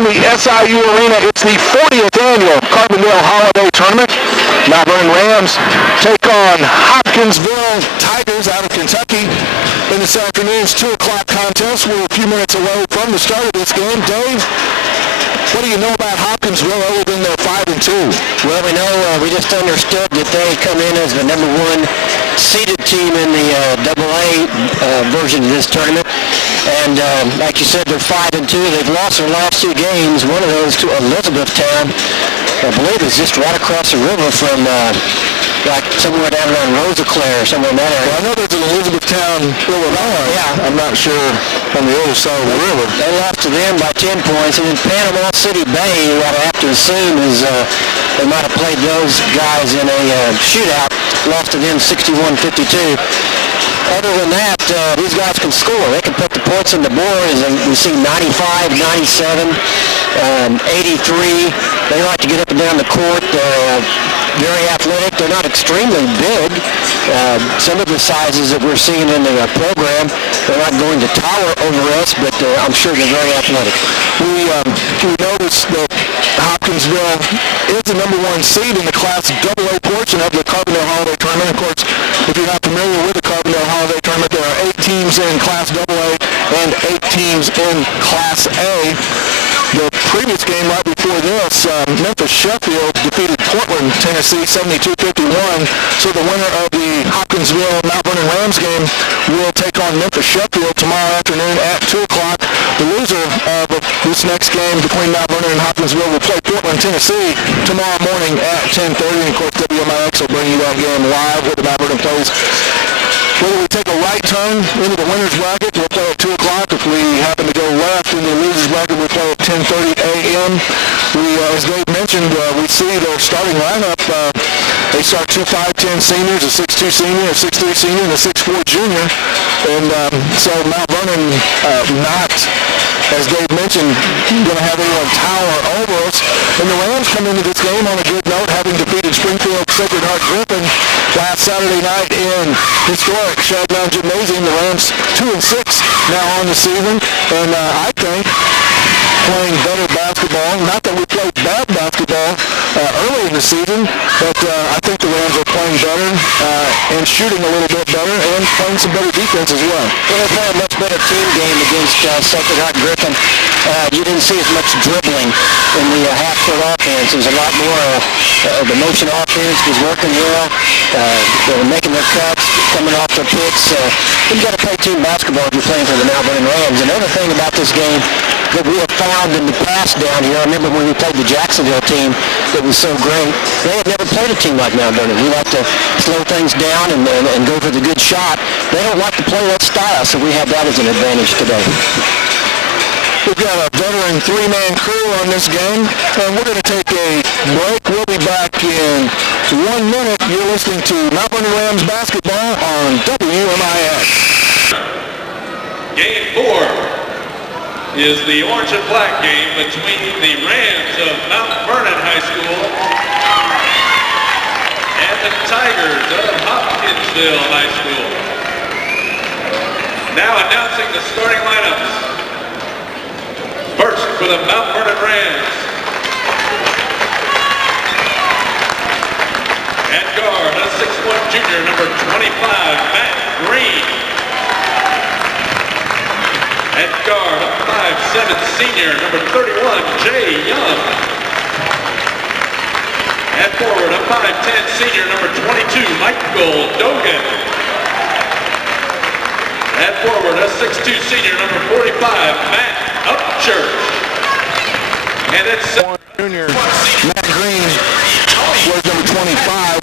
in the SIU Arena. It's the 40th annual Carbondale Holiday Tournament. Mt.Vernon Rams take on Hopkinsville Tigers out of Kentucky in this afternoon's 2 o'clock contest. We're a few minutes away from the start of this game. Dave, what do you know about Hopkinsville other than they're 5-2? Well, we know we just understood that they come in as the number 1 seeded team in the AA version of this tournament. And like you said, they're 5-2. They've lost their last 2 games. One of those to Elizabethtown, I believe, is just right across the river from like somewhere down around Rosaclare or somewhere in that area. Well, I know there's an Elizabethtown, Illinois. Yeah. I'm not sure on the other side of the river. They lost to them by 10 points. And in Panama City Bay, what I have to assume is they might have played those guys in a shootout. Lost to them 61-52. Other than that, these guys can score. They can put the points on the board. As we see 95, 97, 83. They like to get up and down the court. They're very athletic. They're not extremely big. Some of the sizes that we're seeing in the program, they're not going to tower over us, but I'm sure they're very athletic. We noticed that Hopkinsville is the number 1 seed in the Class AA portion of the Carbondale Holiday Tournament. Of course, if you're not familiar with the Carbondale Holiday Tournament, there are 8 teams in Class AA and 8 teams in Class A. The previous game right before this, Memphis Sheffield defeated Portland, Tennessee, 72-51. So the winner of the Hopkinsville Mt.Vernon Rams game will take on Memphis Sheffield tomorrow afternoon at 2 o'clock. The loser of this next game between Mt.Vernon and Hopkinsville will play Portland, Tennessee tomorrow morning at 10:30. And of course, WMIX will bring you that game live with the Mt.Vernon plays. Whether we take a right turn into the winner's bracket, we'll play at 2 o'clock. If we happen to go left into the loser's bracket, we'll play at 10:30 a.m. As Dave mentioned, we see their starting lineup. They start 2 5'10" seniors, a 6'2" senior, a 6'3" senior, and a 6'4" junior. And so Mt.Vernon not, as Dave mentioned, going to have anyone tower over us. And the Rams come into this game on a good note, having defeated Springfield Sacred Heart Griffin last Saturday night in historic Shagnown Gymnasium. The Rams 2-6 now on the season, and I think playing better basketball. Not that we played bad basketball early in the season, but I think the Rams are playing better and shooting a little bit better and playing some better defense as well. Well, they played a much better team game against Sacred Heart Griffin. You didn't see as much dribbling in the half-court offense. There was a lot more the motion offense was working well. They were making their cuts, coming off their picks. You've got to play team basketball if you're playing for the Mt.Vernon Rams. Another thing about this game that we have found in the past down here, I remember when we played the Jacksonville team that was so great, they had never played a team like Mt.Vernon. We like to slow things down and go for the good shot. They don't like to play that style, so we have that as an advantage today. We've got a veteran 3-man crew on this game, and we're going to take a break. We'll be back in 1 minute. You're listening to Mt.Vernon Rams basketball on WMIX. Game 4 is the orange and black game between the Rams of Mt.Vernon High School and the Tigers of Hopkinsville High School. Now announcing the starting lineups. First for the Mt.Vernon Rams. At guard, a 6'1" junior, number 25, Matt Green. At guard, a 5'7" senior, number 31, Jay Young. At forward, a 5'10" senior, number 22, Michael Dogan. At forward, a 6'2" senior, number 45, Matt Upchurch. And it's junior Matt Green was number 25,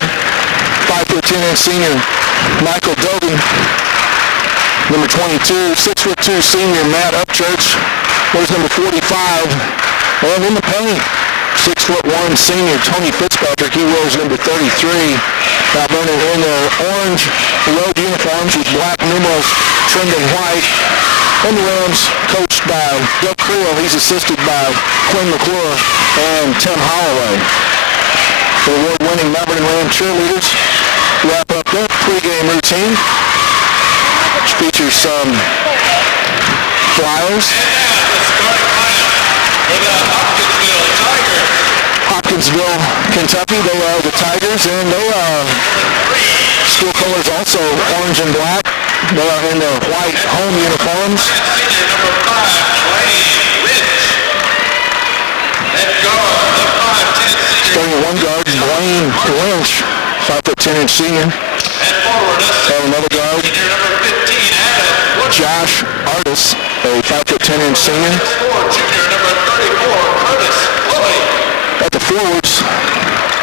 5'10" senior Michael Dogan. Number 22, 6'2" senior Matt Upchurch was number 45. And in the paint, 6'1" senior Tony Fitzpatrick, he wears number 33. Mt.Vernon in their orange road uniforms with black numerals trimmed in white. And the Rams coached by Doug Creel. He's assisted by Quinn McClure and Tim Holloway. The award-winning Mt.Vernon Ram cheerleaders wrap up their pregame routine, which features some flyers. Hopkinsville, Kentucky. They are the Tigers, and they are school colors also orange and black. They are in their white home uniforms. Number 5, Blaine Lynch. At guard, the 5'10" senior. Starting at one guard, Blaine Lynch, 5'10" senior. At forward, Have another guard, senior number 15, Adam. Josh Artis, a 5'10" senior. Junior number 34, Curtis Woolley. At the forwards,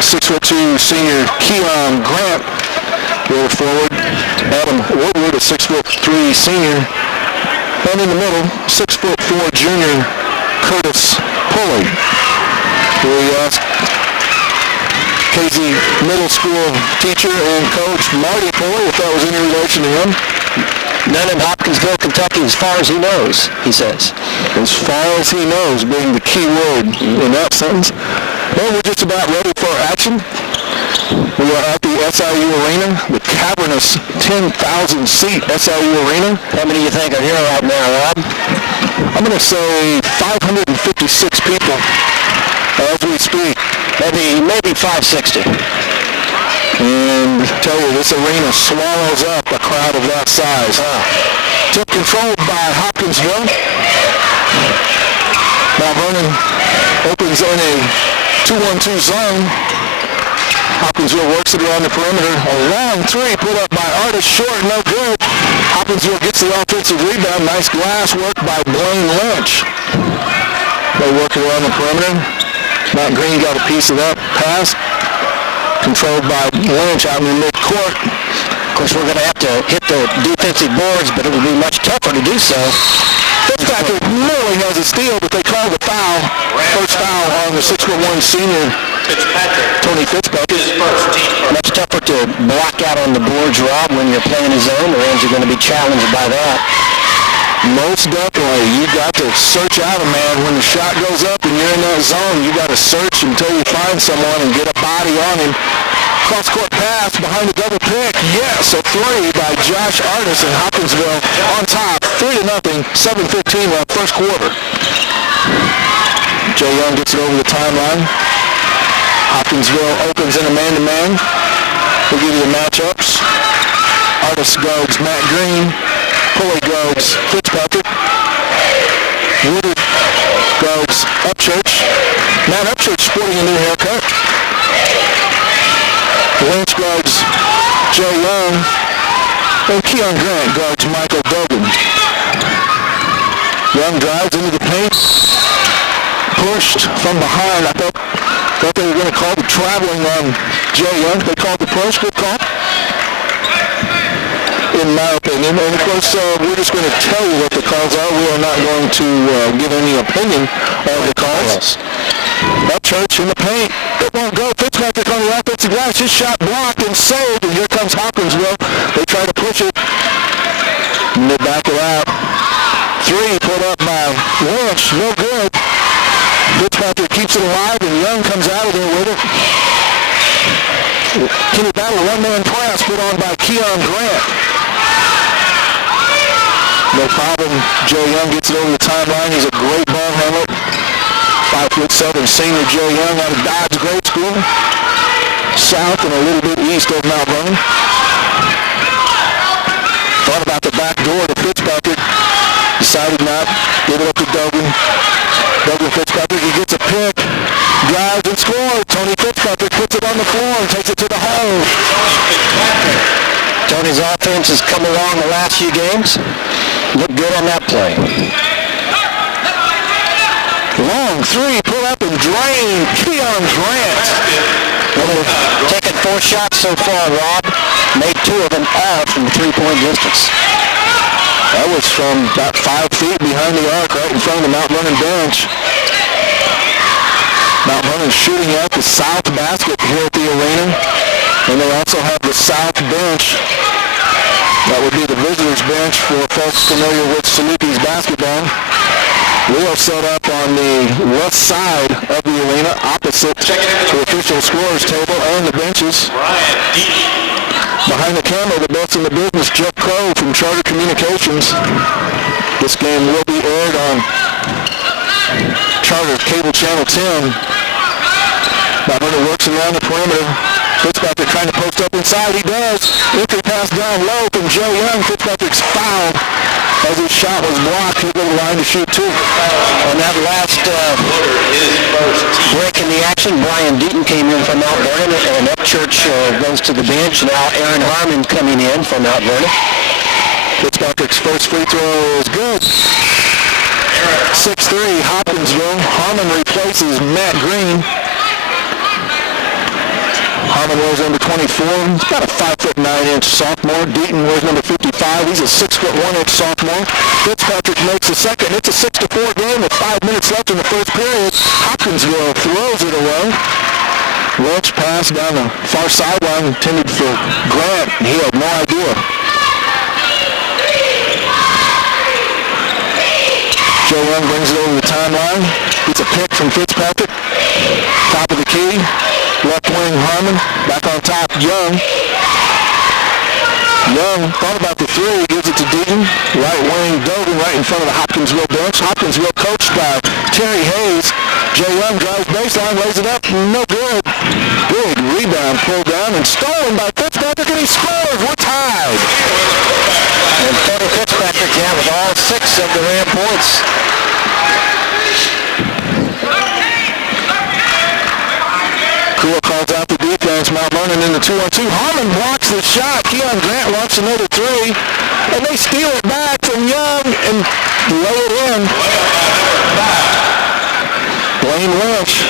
6'2" senior Keon Grant. Roll forward, Adam Woodward, a 6'3" senior. And in the middle, 6'4" junior Curtis Pulley. We asked KZ Middle School teacher and coach Marty Pulley if that was any relation to him. None in Hopkinsville, Kentucky, as far as he knows, he says. As far as he knows, being the key word in that sentence. Well, we're just about ready for action. We are at the SIU Arena, the cavernous 10,000-seat SIU Arena. How many do you think are here right now, Rob? I'm going to say 556 people as we speak. Maybe 560. And tell you, this arena swallows up a crowd of that size. Tip controlled by Hopkinsville. Mt.Vernon opens in a 2-1-2 zone. Hopkinsville works it around the perimeter. A long three put up by Artis, short, no good. Hopkinsville gets the offensive rebound. Nice glass work by Blaine Lynch. They work it around the perimeter. Mount Green got a piece of that pass. Controlled by Lynch out in the midcourt. Of course, we're going to have to hit the defensive boards, but it would be much tougher to do so. Fitzpatrick nearly has a steal, but they call the foul. First foul on the 6'1" senior Tony Fitzpatrick. Much tougher to block out on the boards, Rob, when you're playing a zone. The Rams are going to be challenged by that. Most definitely. You got to search out a man when the shot goes up and you're in that zone. You got to search until you find someone and get a body on him. Cross-court pass behind the double pick. Yes, a three by Josh Artis in Hopkinsville on top. 3-0, 7:15 left, first quarter. Jay Young gets it over the timeline. Hopkinsville opens in a man-to-man. We'll give you the matchups. Artis guards Matt Green. Pulley guards Fitzpatrick. Woodard guards Upchurch. Matt Upchurch sporting a new haircut. Lynch guards Joe Young. And Keon Grant guards Michael Dogan. Young drives into the paint. Pushed from behind. I thought they were going to call the traveling on Joe Young. They called the push. Good call, in my opinion. And of course, we're just going to tell you what the calls are. We are not going to give any opinion of the calls. Upchurch in the paint. It won't go. Fitzpatrick on the offensive glass. His shot blocked and saved. And here comes Hopkinsville. They try to push it. And they back it out. Three put up by Lynch. No good. Fitzpatrick keeps it alive, and Young comes out of there with it. Kenny Battle, one-man press put on by Keon Grant. No problem. Joe Young gets it over the timeline. He's a great ball handler. 5'7" senior Joe Young out of Dodge Grade School. South and a little bit east of Mt.Vernon. Thought about the back door to Fitzpatrick. Decided not. Give it up to Dogan. Dogan Fitzpatrick, he gets a pick. Drives and scores. Tony Fitzpatrick puts it on the floor and takes it to the hole. Tony's offense has come along the last few games. Looked good on that play. Long three, pull up and drain. Keon Grant. Taken 4 shots so far, Rob. Made 2 of them all from the three-point distance. That was from about 5 feet behind the arc, right in front of the Mt.Vernon bench. Mt.Vernon shooting at the south basket here at the arena. And they also have the south bench. That would be the visitors bench for folks familiar with Salukis basketball. We are set up on the west side of the arena, opposite the official scorers table and the benches. Behind the camera, the best in the business, Jeff Crow from Charter Communications. This game will be aired on Charter Cable Channel 10. Mt.Vernon works around the perimeter. Fitzpatrick trying to post up inside. He does. Entry pass down low from Joe Young. Fitzpatrick's fouled as his shot was blocked. He'll go to the line to shoot two. On that last break in the action, Brian Deaton came in from Mt.Vernon, and Upchurch goes to the bench. Now Aaron Harmon coming in from Mt.Vernon. Fitzpatrick's first free throw is good. 6-3, Hopkinsville. Harmon replaces Matt Green. Harmon wears number 24. He's about a 5'9" sophomore. Deaton wears number 55. He's a 6'1" sophomore. Fitzpatrick makes the second. It's a 6-4 game with 5 minutes left in the first period. Hopkinsville throws it away. Welch pass down the far sideline intended for Grant. He had no idea. Joe Young brings it over the timeline. Gets a pick from Fitzpatrick. Top of the key. Left wing Harmon. Back on top, Young. Young thought about the three. Gives it to Deaton. Right wing Dogan right in front of the Hopkinsville bench. Hopkinsville coached by Terry Hayes. Joe Young drives baseline, lays it up. No good. Good rebound pulled down and stolen by Fitzpatrick, and he scores. We're tied. And Tony Fitzpatrick down with all 6 of the Ram points. Cool calls out the defense. Mt.Vernon in the 2-on-2. Harmon blocks the shot. Keon Grant launches another three. And they steal it back from Young and lay it in. Blaine Lynch.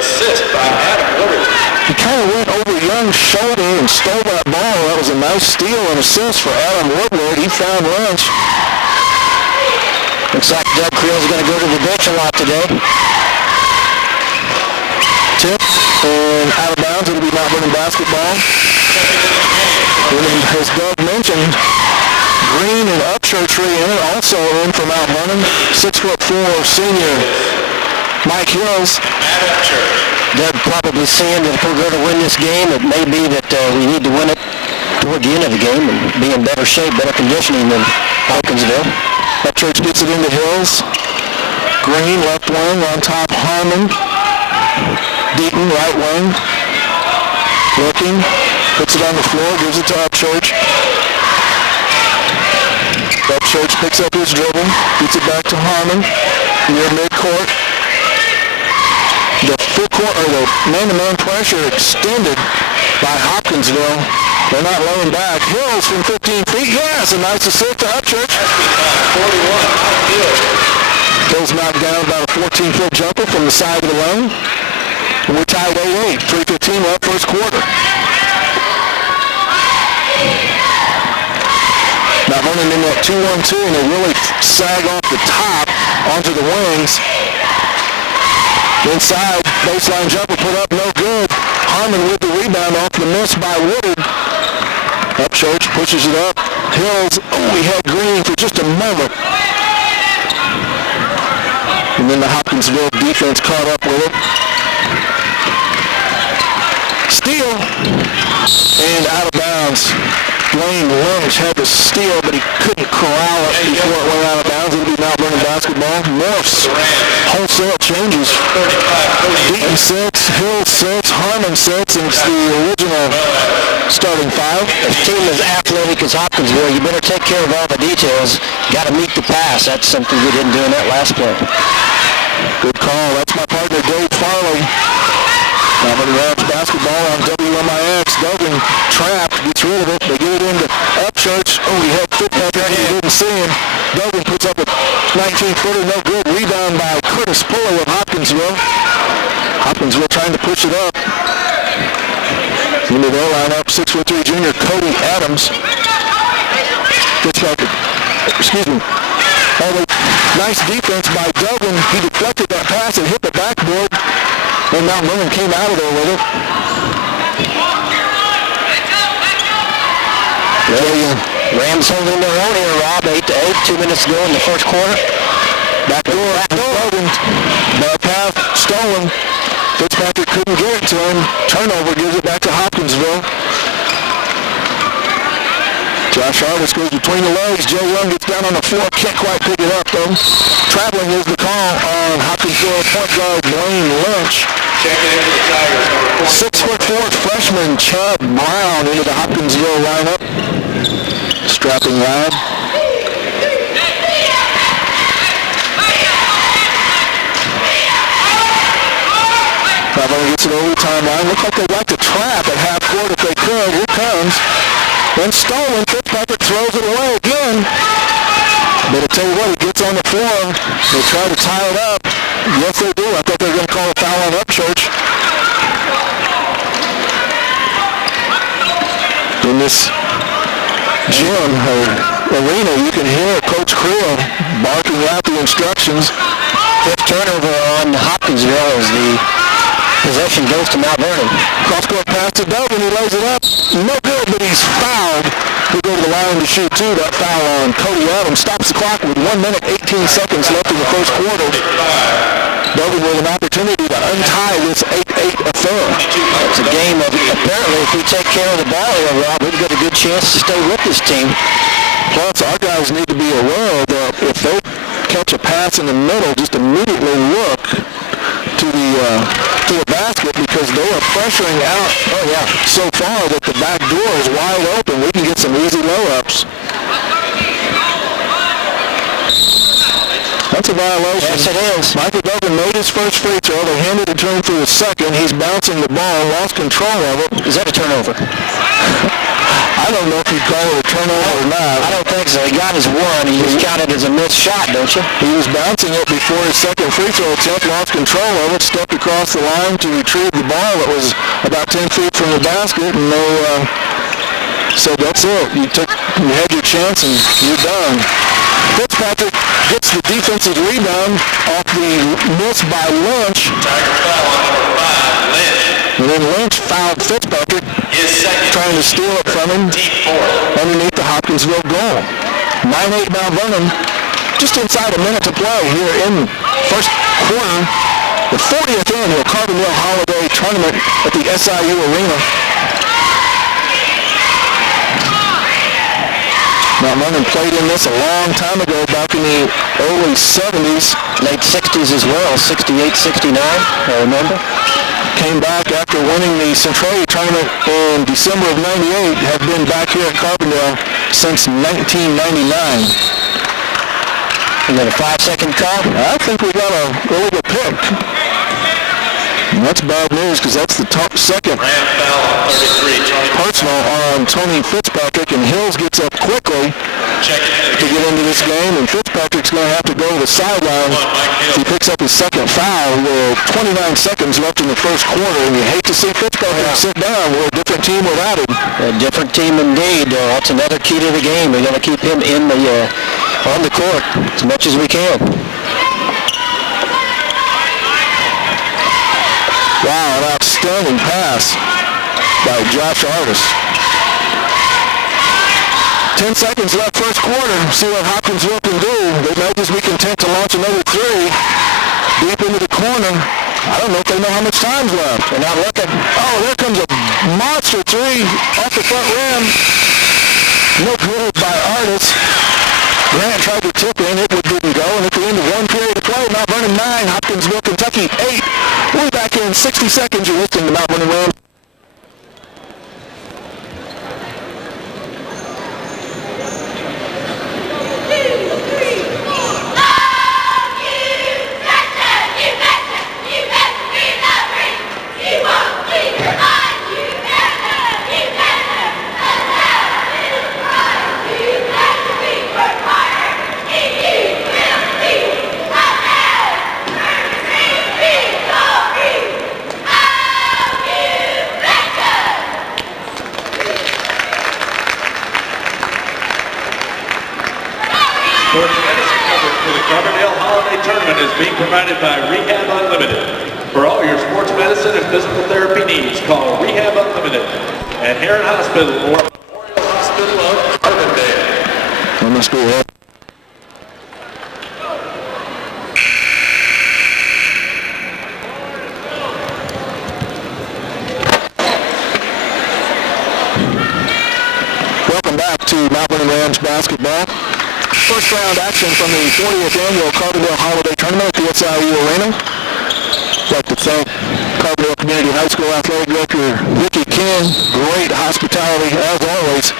Assist by Adam Woodard. He kind of went over Young's shoulder and stole that ball. That was a nice steal and assist for Adam Woodward. He found Lynch. Looks like Doug Creel's going to go to the bench a lot today. Tip and out of bounds. It'll be Mt.Vernon basketball. And as Doug mentioned, Green and Upchurch in also in for Mt.Vernon. 6'4" senior Mike Hills. Doug probably saying that if we're going to win this game, it may be that we need to win it toward the end of the game and be in better shape, better conditioning than Hopkinsville. Upchurch gets it into Hills. Green left wing on top Harmon. Deaton right wing. Looking. Puts it on the floor. Gives it to Upchurch. Upchurch picks up his dribble. Gets it back to Harmon. Near midcourt. The full court, or the man-to-man pressure extended by Hopkinsville. They're not laying back. Hills from 15 feet. Yes, a nice assist to Upchurch. 41. Hills knocked down about a 14-foot jumper from the side of the lane. And we're tied 8-8. 3:15 left first quarter. Mt.Vernon in that 2-1-2, and they really sag off the top onto the wings. Inside, baseline jumper put up, no good. Harmon with the rebound off the miss by Woodard. Upchurch pushes it up. Hills, he had Green for just a moment. And then the Hopkinsville defense caught up with it. Steal, and out of bounds. Blaine Lynch had the steal, but he couldn't corral it before it went out of bounds. It'll be Mt.Vernon basketball. Morphs. Wholesale changes. Deaton 6, Hill 6, Harmon 6, and it's the original starting five. If the team is athletic as Hopkinsville, you better take care of all the details. Got to meet the pass. That's something we didn't do in that last play. Good call. That's my partner, Dave Farley. Mt.Vernon Rams basketball on WMIX. Dogan trapped, gets rid of it. They get it into Upchurch. He had Fitzpatrick. He didn't see him. Dogan puts up a 19-footer, no good. Rebound by Curtis Pulley of Hopkinsville. Hopkinsville trying to push it up. Into their lineup, 6'3" junior Cody Adams. Fitzpatrick, nice defense by Dogan. He deflected that pass and hit the backboard. And Mt.Vernon came out of there with it. Rams holding their own here, Rob. 8-8, 2 minutes to go in the first quarter. Backdoor. Dogan. Ball pass stolen. Fitzpatrick couldn't get it to him. Turnover gives it back to Hopkinsville. Josh Artis goes between the legs. Joe Young gets down on the floor. Can't quite pick it up, though. Traveling is the call on Hopkinsville point guard Blaine Lynch. Checking in for the Tigers, number 6'4" freshman Chad Brown into the Hopkinsville lineup. Strapping lad. Mt.Vernon gets an overtime line. Looks like they'd like to trap at half court if they could. Here comes. Then stolen. Fitzpatrick throws it away again. But I tell you what, he gets on the floor. They try to tie it up. Yes, they do. I thought they were going to call a foul on Upchurch. In this gym or arena, you can hear Coach Creel barking out the instructions. Fifth turnover on Hopkinsville as the possession goes to Mt.Vernon. Cross-court pass to Dogan. He lays it up. No good, but he's fouled. He'll go to the line to shoot two. That foul on Cody Adams stops the clock with 1 minute, 18 seconds left in the first quarter. Dogan with an opportunity to untie this 8-8 affair. It's a game of, apparently, if we take care of the ball here, Rob, we've got a good chance to stay with this team. Plus, our guys need to be aware that if they catch a pass in the middle, just immediately look to the basket because they are pressuring out so far that the back door is wide open. We can get some easy low-ups. That's a violation. Yes, it is. Michael Dogan made his first free throw. They handed it to him for his second. He's bouncing the ball, lost control of it. Is that a turnover? I don't know if you'd call it a turnover or not. I don't think so. He got his one. He was counted as a missed shot, don't you? He was bouncing it before his second free throw attempt, lost control of it, stepped across the line to retrieve the ball that was about 10 feet from the basket, and they said, that's it. You had your chance, and you're done. Fitzpatrick gets the defensive rebound off the miss by Lynch. Tiger foul on number 5, Lynch. And then Lynch fouled Fitzpatrick, trying to steal it from him underneath the Hopkinsville goal. 9-8 Mt.Vernon, just inside a minute to play here in first quarter. The 40th annual Carbondale Holiday Tournament at the SIU Arena. Mt.Vernon played in this a long time ago, back in the early 70s. Late 60s as well, 68, 69, I remember. Came back after winning the Centralia Tournament in December of 98, have been back here at Carbondale since 1999. And then a 5-second call. I think we got a really good pick. And that's bad news because that's the top second Ram foul on 33, personal on Tony Fitzpatrick, and Hills gets up quickly to get into this game, and Fitzpatrick's going to have to go to the sideline. He picks up his second foul with 29 seconds left in the first quarter, and you hate to see Fitzpatrick sit down. We're a different team without him. A different team indeed. That's another key to the game. We're going to keep him in the on the court as much as we can. Wow, an outstanding pass by Josh Artis. 10 seconds left first quarter. See what Hopkinsville can do. They may just be content to launch another three deep into the corner. I don't know if they know how much time's left. They're not looking. Oh, there comes a monster three off the front rim. No good by Artis. Grant tried to tip in. It didn't go. And at the end of one period of play, Mt.Vernon 9, Hopkinsville, Kentucky 8. We'll be back in 60 seconds. You're listening to Mt.Vernon Rams. Sports medicine coverage for the Carbondale Holiday Tournament is being provided by Rehab Unlimited. For all your sports medicine and physical therapy needs, call Rehab Unlimited at Heron Hospital or Memorial Hospital of Carbondale. I'm going to screw up. Welcome back to Mt.Vernon Rams basketball. First round action from the 40th annual Carbondale Holiday Tournament at the SIU Arena. I'd like to thank Carbondale Community High School Athletic Director Vicki King. Great hospitality, as always,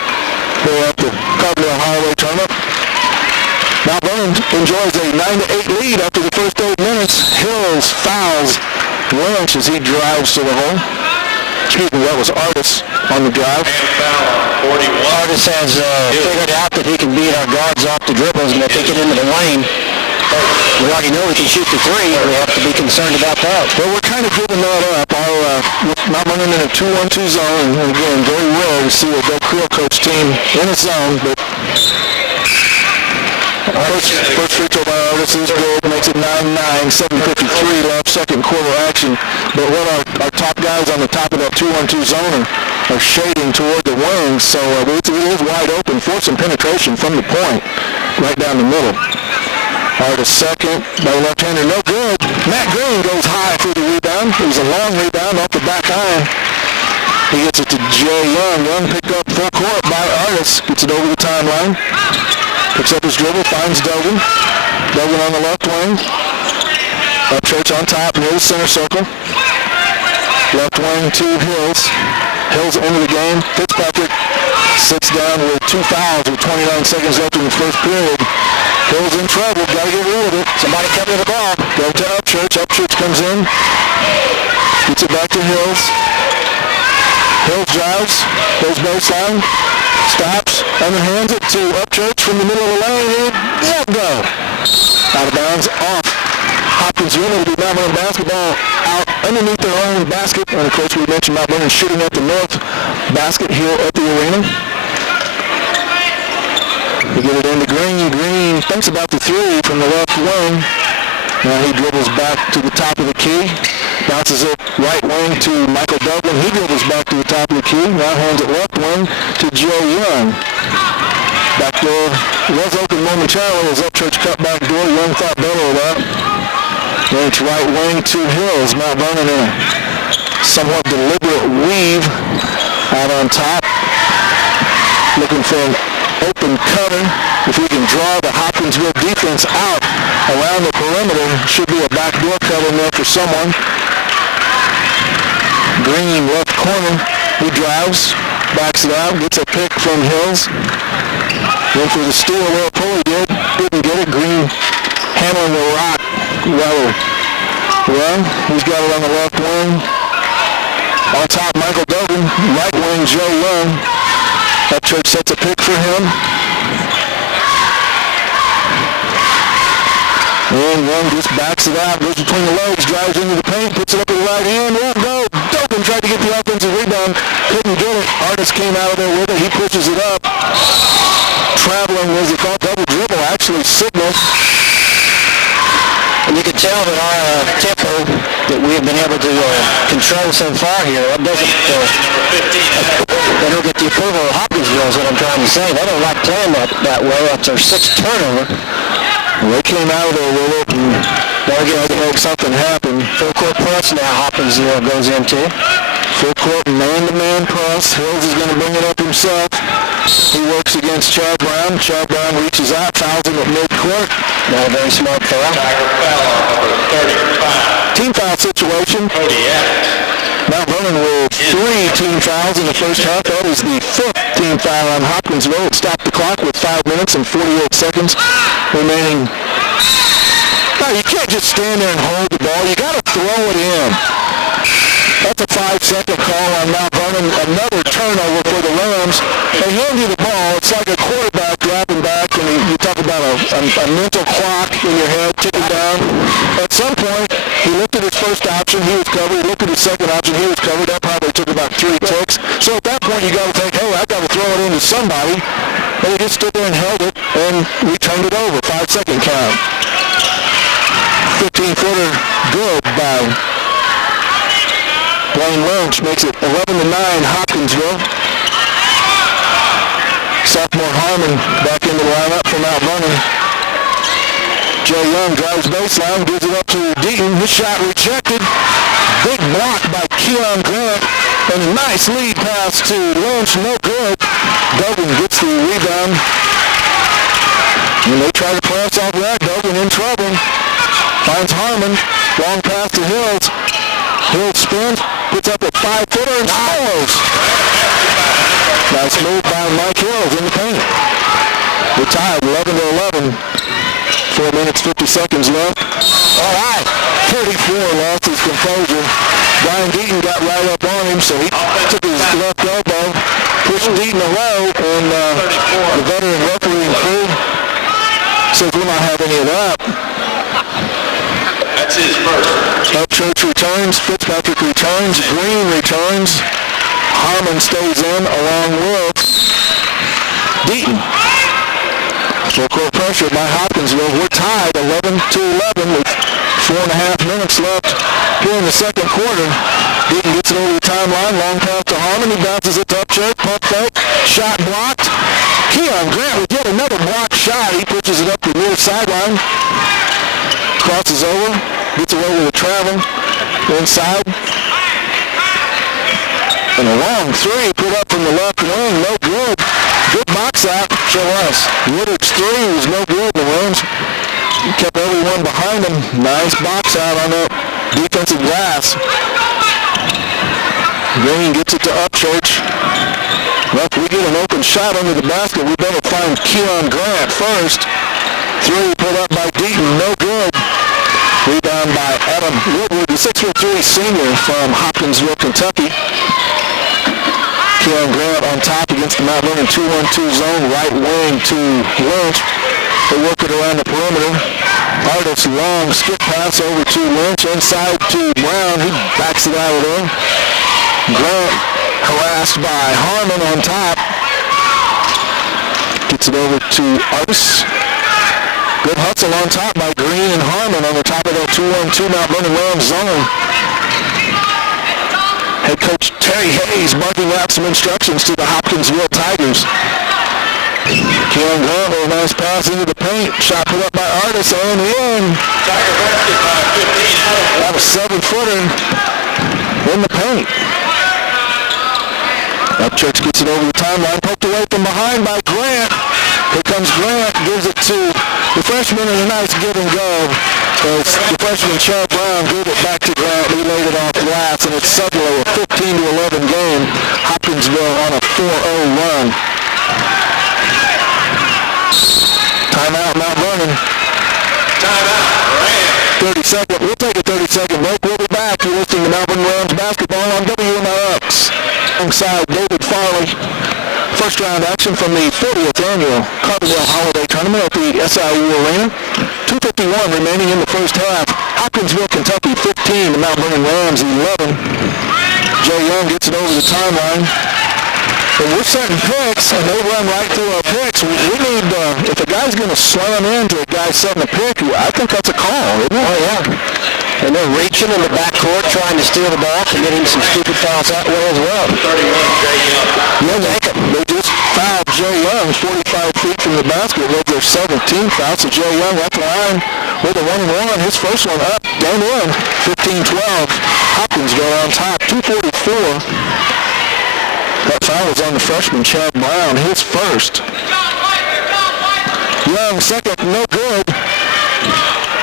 here at the Carbondale Holiday Tournament. Mt.Vernon enjoys a 9-8 lead after the first 8 minutes. Hills fouls Lynch as he drives to the hole. Excuse me, that was Artis on the drive. Artis has figured out that he can beat our guards off the dribbles, and if they get into the lane, we already know we can shoot the three. We have to be concerned about that. Well, we're kind of giving that up. Not running in a 2-1-2 zone. And again, very rare to see a Bill Creel coach team in a zone, but first free throw by Artis is good. Makes it 9-9, 7:53 left, second quarter action. But what our top guys on the top of that 2-1-2 zone are shading toward the wings, so it is wide open for some penetration from the point, right down the middle. Artis second by the left-hander, no good. Matt Green goes high for the rebound. It was a long rebound off the back iron. He gets it to Jay Young. Young picked up full court by Artis. Gets it over the timeline. Picks up his dribble, finds Dogan. Dogan on the left wing. Upchurch on top, near the center circle. Left wing to Hills. Hills into the game. Fitzpatrick sits down with 2 fouls with 29 seconds left in the first period. Hills in trouble, got to get rid of it. Somebody cover the ball. Go to Upchurch. Upchurch comes in. Gets it back to Hills. Hills drives, goes baseline, stops, underhands it to Upchurch from the middle of the lane. Let go. Out of bounds, off. Hopkinsville will be Mt.Vernon basketball out underneath their own basket. And of course, we mentioned Mt.Vernon shooting at the north basket here at the arena. We get it into Green. Green thinks about the three from the left wing. Now he dribbles back to the top of the key. Bounces it right wing to Michael Dublin. He dribbles back to the top of the key. Now hands it left wing to Joe Young. Back door was open momentarily as Upchurch cut back door. Young thought better of that. Then it's right wing to Hills. Mt.Vernon in a somewhat deliberate weave out on top. Looking for an open cutter. If we can draw the Hopkinsville defense out around the perimeter, should be a backdoor cut in there for someone. Green left corner. He drives, backs it out, gets a pick from Hills. Went for the steal where Pulley didn't get it. Green handling the rock rather well. He's got it on the left wing. On top, Michael Dogan. Right wing, Joe Young. Upchurch sets a pick for him. And Young just backs it out, goes between the legs, drives into the paint, puts it up with the right hand. Won't go. Dogan tried to get the offensive rebound, couldn't get it. Artis came out of there with it. He pushes it up. Traveling was a double dribble, actually signaled. And you can tell that our tempo that we have been able to control so far here, that doesn't, they don't get the approval of Hopkinsville is what I'm trying to say. They don't like playing that way. That's our 6th turnover. They came out of there with it and they're going to make something happen. Full court press now Hopkinsville goes into. Full court man-to-man press. Hills is going to bring it up himself. He works against Chad Brown. Chad Brown reaches out, fouls him at midcourt. Not a very smart foul. Team foul situation. Mt.Vernon with 3 team fouls in the first half. That is the 5th team foul on Hopkinsville. It stopped the clock with 5 minutes and 48 seconds remaining. No, you can't just stand there and hold the ball. You got to throw it in. That's a 5-second call on Mt.Vernon. Another turnover for the Rams. They hand you the ball. It's like a quarterback dropping back, and you talk about a mental clock in your head ticking down. At some point, he looked at his first option, he was covered. He looked at his second option, he was covered. That probably took about 3 ticks. So at that point, you got to think, hey, I've got to throw it into somebody. And he just stood there and held it, and we turned it over. 5-second count. 15-footer good by Blaine Lynch. Makes it 11-9 Hopkinsville. Sophomore Harmon back into the lineup for Mt.Vernon. Jay Young drives baseline, gives it up to Deaton. His shot rejected. Big block by Keon Grant. And a nice lead pass to Lynch. No good. Dogan gets the rebound. And they try to press off that. Dogan in trouble. Finds Harmon. Long pass to Hills. Hills spins. puts up a 5-footer and scores. Nice move by Mike Hills in the paint. We're tied 11-11. 4 minutes, 50 seconds left. All right. 34 lost his composure. Brian Deaton got right up on him, so he took his left elbow, pushed Deaton away, and the veteran referee crew says we'll not have any of that. That's his first. Upchurch returns, Fitzpatrick returns, Green returns, Harmon stays in along with Deaton. Full court pressure by Hopkinsville. We're tied 11-11 with 4.5 minutes left here in the second quarter. Deaton gets it over the timeline, long pass to Harmon. He bounces it to Upchurch, pump fake, shot blocked. Keon Grant with yet another blocked shot. He pushes it up the near sideline. Crosses over, gets away with a travel inside. And a long three put up from the left wing, no good. Good box out, sure was. Woodard's three was no good. The Rams kept everyone behind him. Nice box out on that defensive glass. Green gets it to Upchurch. Well, if we get an open shot under the basket, we better find Keon Grant first. Three put up by Deaton, no good. Rebound by Adam Woodward, the 6'3" senior from Hopkinsville, Kentucky. Keon Grant on top against the Mt.Vernon 2-1-2 zone, right wing to Lynch. They work it around the perimeter. Artist long skip pass over to Lynch, inside to Brown. He backs it out of there. Grant harassed by Harmon on top. Gets it over to Artist. Good hustle on top by Green and Harmon on the top of that 2-1-2 Mt.Vernon Rams zone. Head coach Terry Hayes barking out some instructions to the Hopkinsville Tigers. Keon Grant with a nice pass into the paint. Shot put up by Artis and in. Tiger basket by 15 out of That was 7-footer in the paint. Upchurch gets it over the timeline. Poked away from behind by Grant. Here comes Grant. Gives it to the freshman and a nice give and go. As the freshman Chad Brown gave it back to Grant. He laid it off glass, and it's suddenly a 15-11 game. Hopkinsville on a 4-0 run. Timeout, Mt.Vernon. Timeout. 30-second. We'll take a 30-second break. We'll be back. You're listening to Mt.Vernon Rams basketball on WMRX. Alongside David Farley. First round action from the 40th annual Carbondale Holiday Tournament at the SIU Arena. 2:51 remaining in the first half. Hopkinsville, Kentucky 15, the Mt.Vernon Rams 11. Jay Young gets it over the timeline. And we're setting picks, and they run right through our picks. We need, if a guy's going to slam into a guy setting a pick, I think that's a call, isn't it? Oh, yeah. And they're reaching in the backcourt, trying to steal the ball, committing some stupid fouls that way as well. 31, Jay Young. Yeah, they just fouled Jay Young 45 feet from the basket with their 17th foul. So Jay Young at the line with a 1-1. His first one up, down in, 15-12. Hopkinsville on top, 2:44. That foul was on the freshman, Chad Brown, his first. Young, second, no good.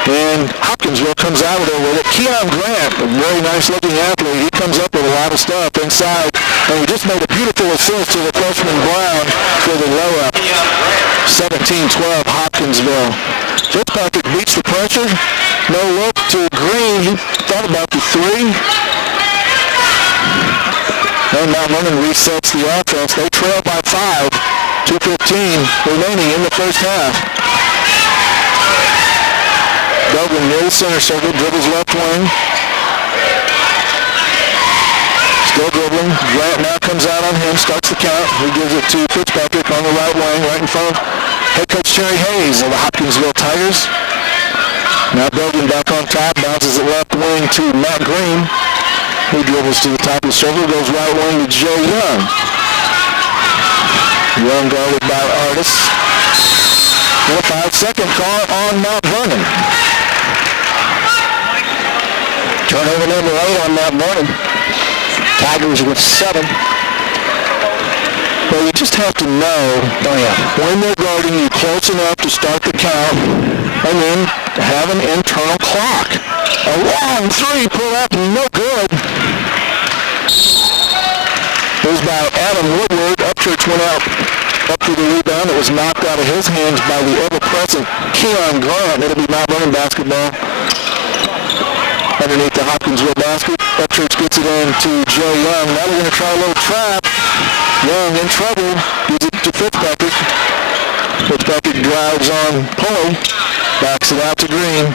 And Hopkinsville comes out with it. Keon Grant, a very nice-looking athlete. He comes up with a lot of stuff inside. And he just made a beautiful assist to the freshman Brown for the layup. 17-12, Hopkinsville. Fitzpatrick beats the pressure. No look to Green. He thought about the three. And Mt.Vernon resets the offense. They trail by 5. 2:15 remaining in the first half. Duggan near the center circle, dribbles left wing. Still dribbling. Grant now comes out on him, starts the count. He gives it to Fitzpatrick on the right wing, right in front of head coach Terry Hayes of the Hopkinsville Tigers. Now Duggan back on top, bounces it left wing to Matt Green. He dribbles to the top of the circle, goes right wing to Jay Young. Young guarded by Artis. And a 5-second call on Mt.Vernon. Turnover number 8 on Mt.Vernon. Tigers with 7. Well, you just have to know when they're guarding you close enough to start the count and then have an internal clock. A long three, pull up, no good. went out up for the rebound. It was knocked out of his hands by the ever-present Keon Grant. It'll be Mt.Vernon basketball underneath the Hopkinsville basket. Upchurch gets it in to Joe Young. Now they're going to try a little trap. Young in trouble. Gives it to Fitzpatrick. Fitzpatrick drives on Polo. Backs it out to Green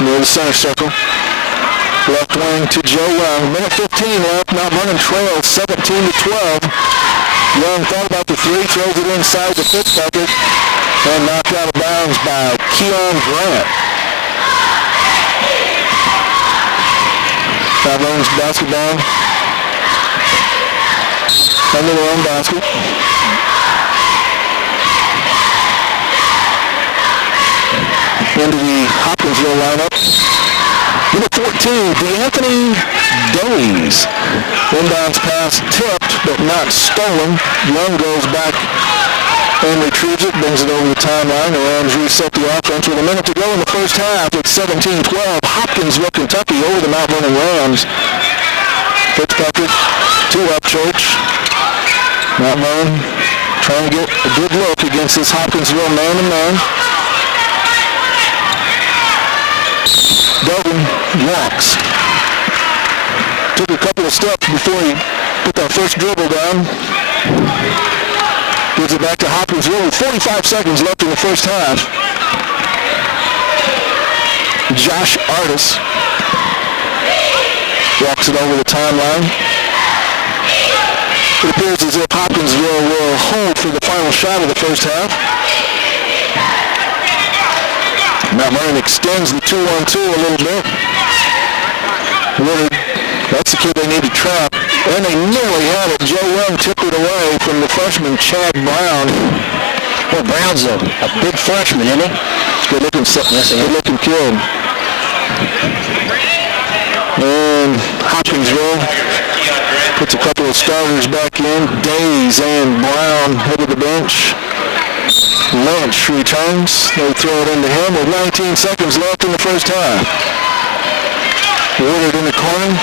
near the center circle. Left wing to Joe Young. Minute 15 left. Mt.Vernon trails 17-12. Young thought about the three, throws it inside to Fitzpatrick, and knocked out of bounds by Keon Grant. Mt.Vernon's basketball under their own basket. Into the Hopkinsville lineup. Number 14, DeAnthony Days. Inbounds pass tipped, but not stolen. Young goes back and retrieves it, brings it over the timeline. The Rams reset the offense with a minute to go in the first half. It's 17-12. Hopkinsville, Kentucky over the Mt.Vernon Rams. Fitzpatrick to Upchurch. Mt.Vernon trying to get a good look against this Hopkinsville man-to-man. Dogan walks. Took a couple of steps before he put that first dribble down. Gives it back to Hopkinsville with 45 seconds left in the first half. Josh Artis walks it over the timeline. It appears as if Hopkinsville will hold for the final shot of the first half. Mt.Vernon extends the 2-on-2 a little bit. Woodard, that's the kid they need to trap. And they nearly had it. Joe Young tipped it away from the freshman Chad Brown. Well, Brown's a big freshman, isn't he? Good-looking kid. And Hopkinsville puts a couple of starters back in. Days and Brown head of the bench. Lynch returns. They throw it into him with 19 seconds left in the first half. Woodard in the corner.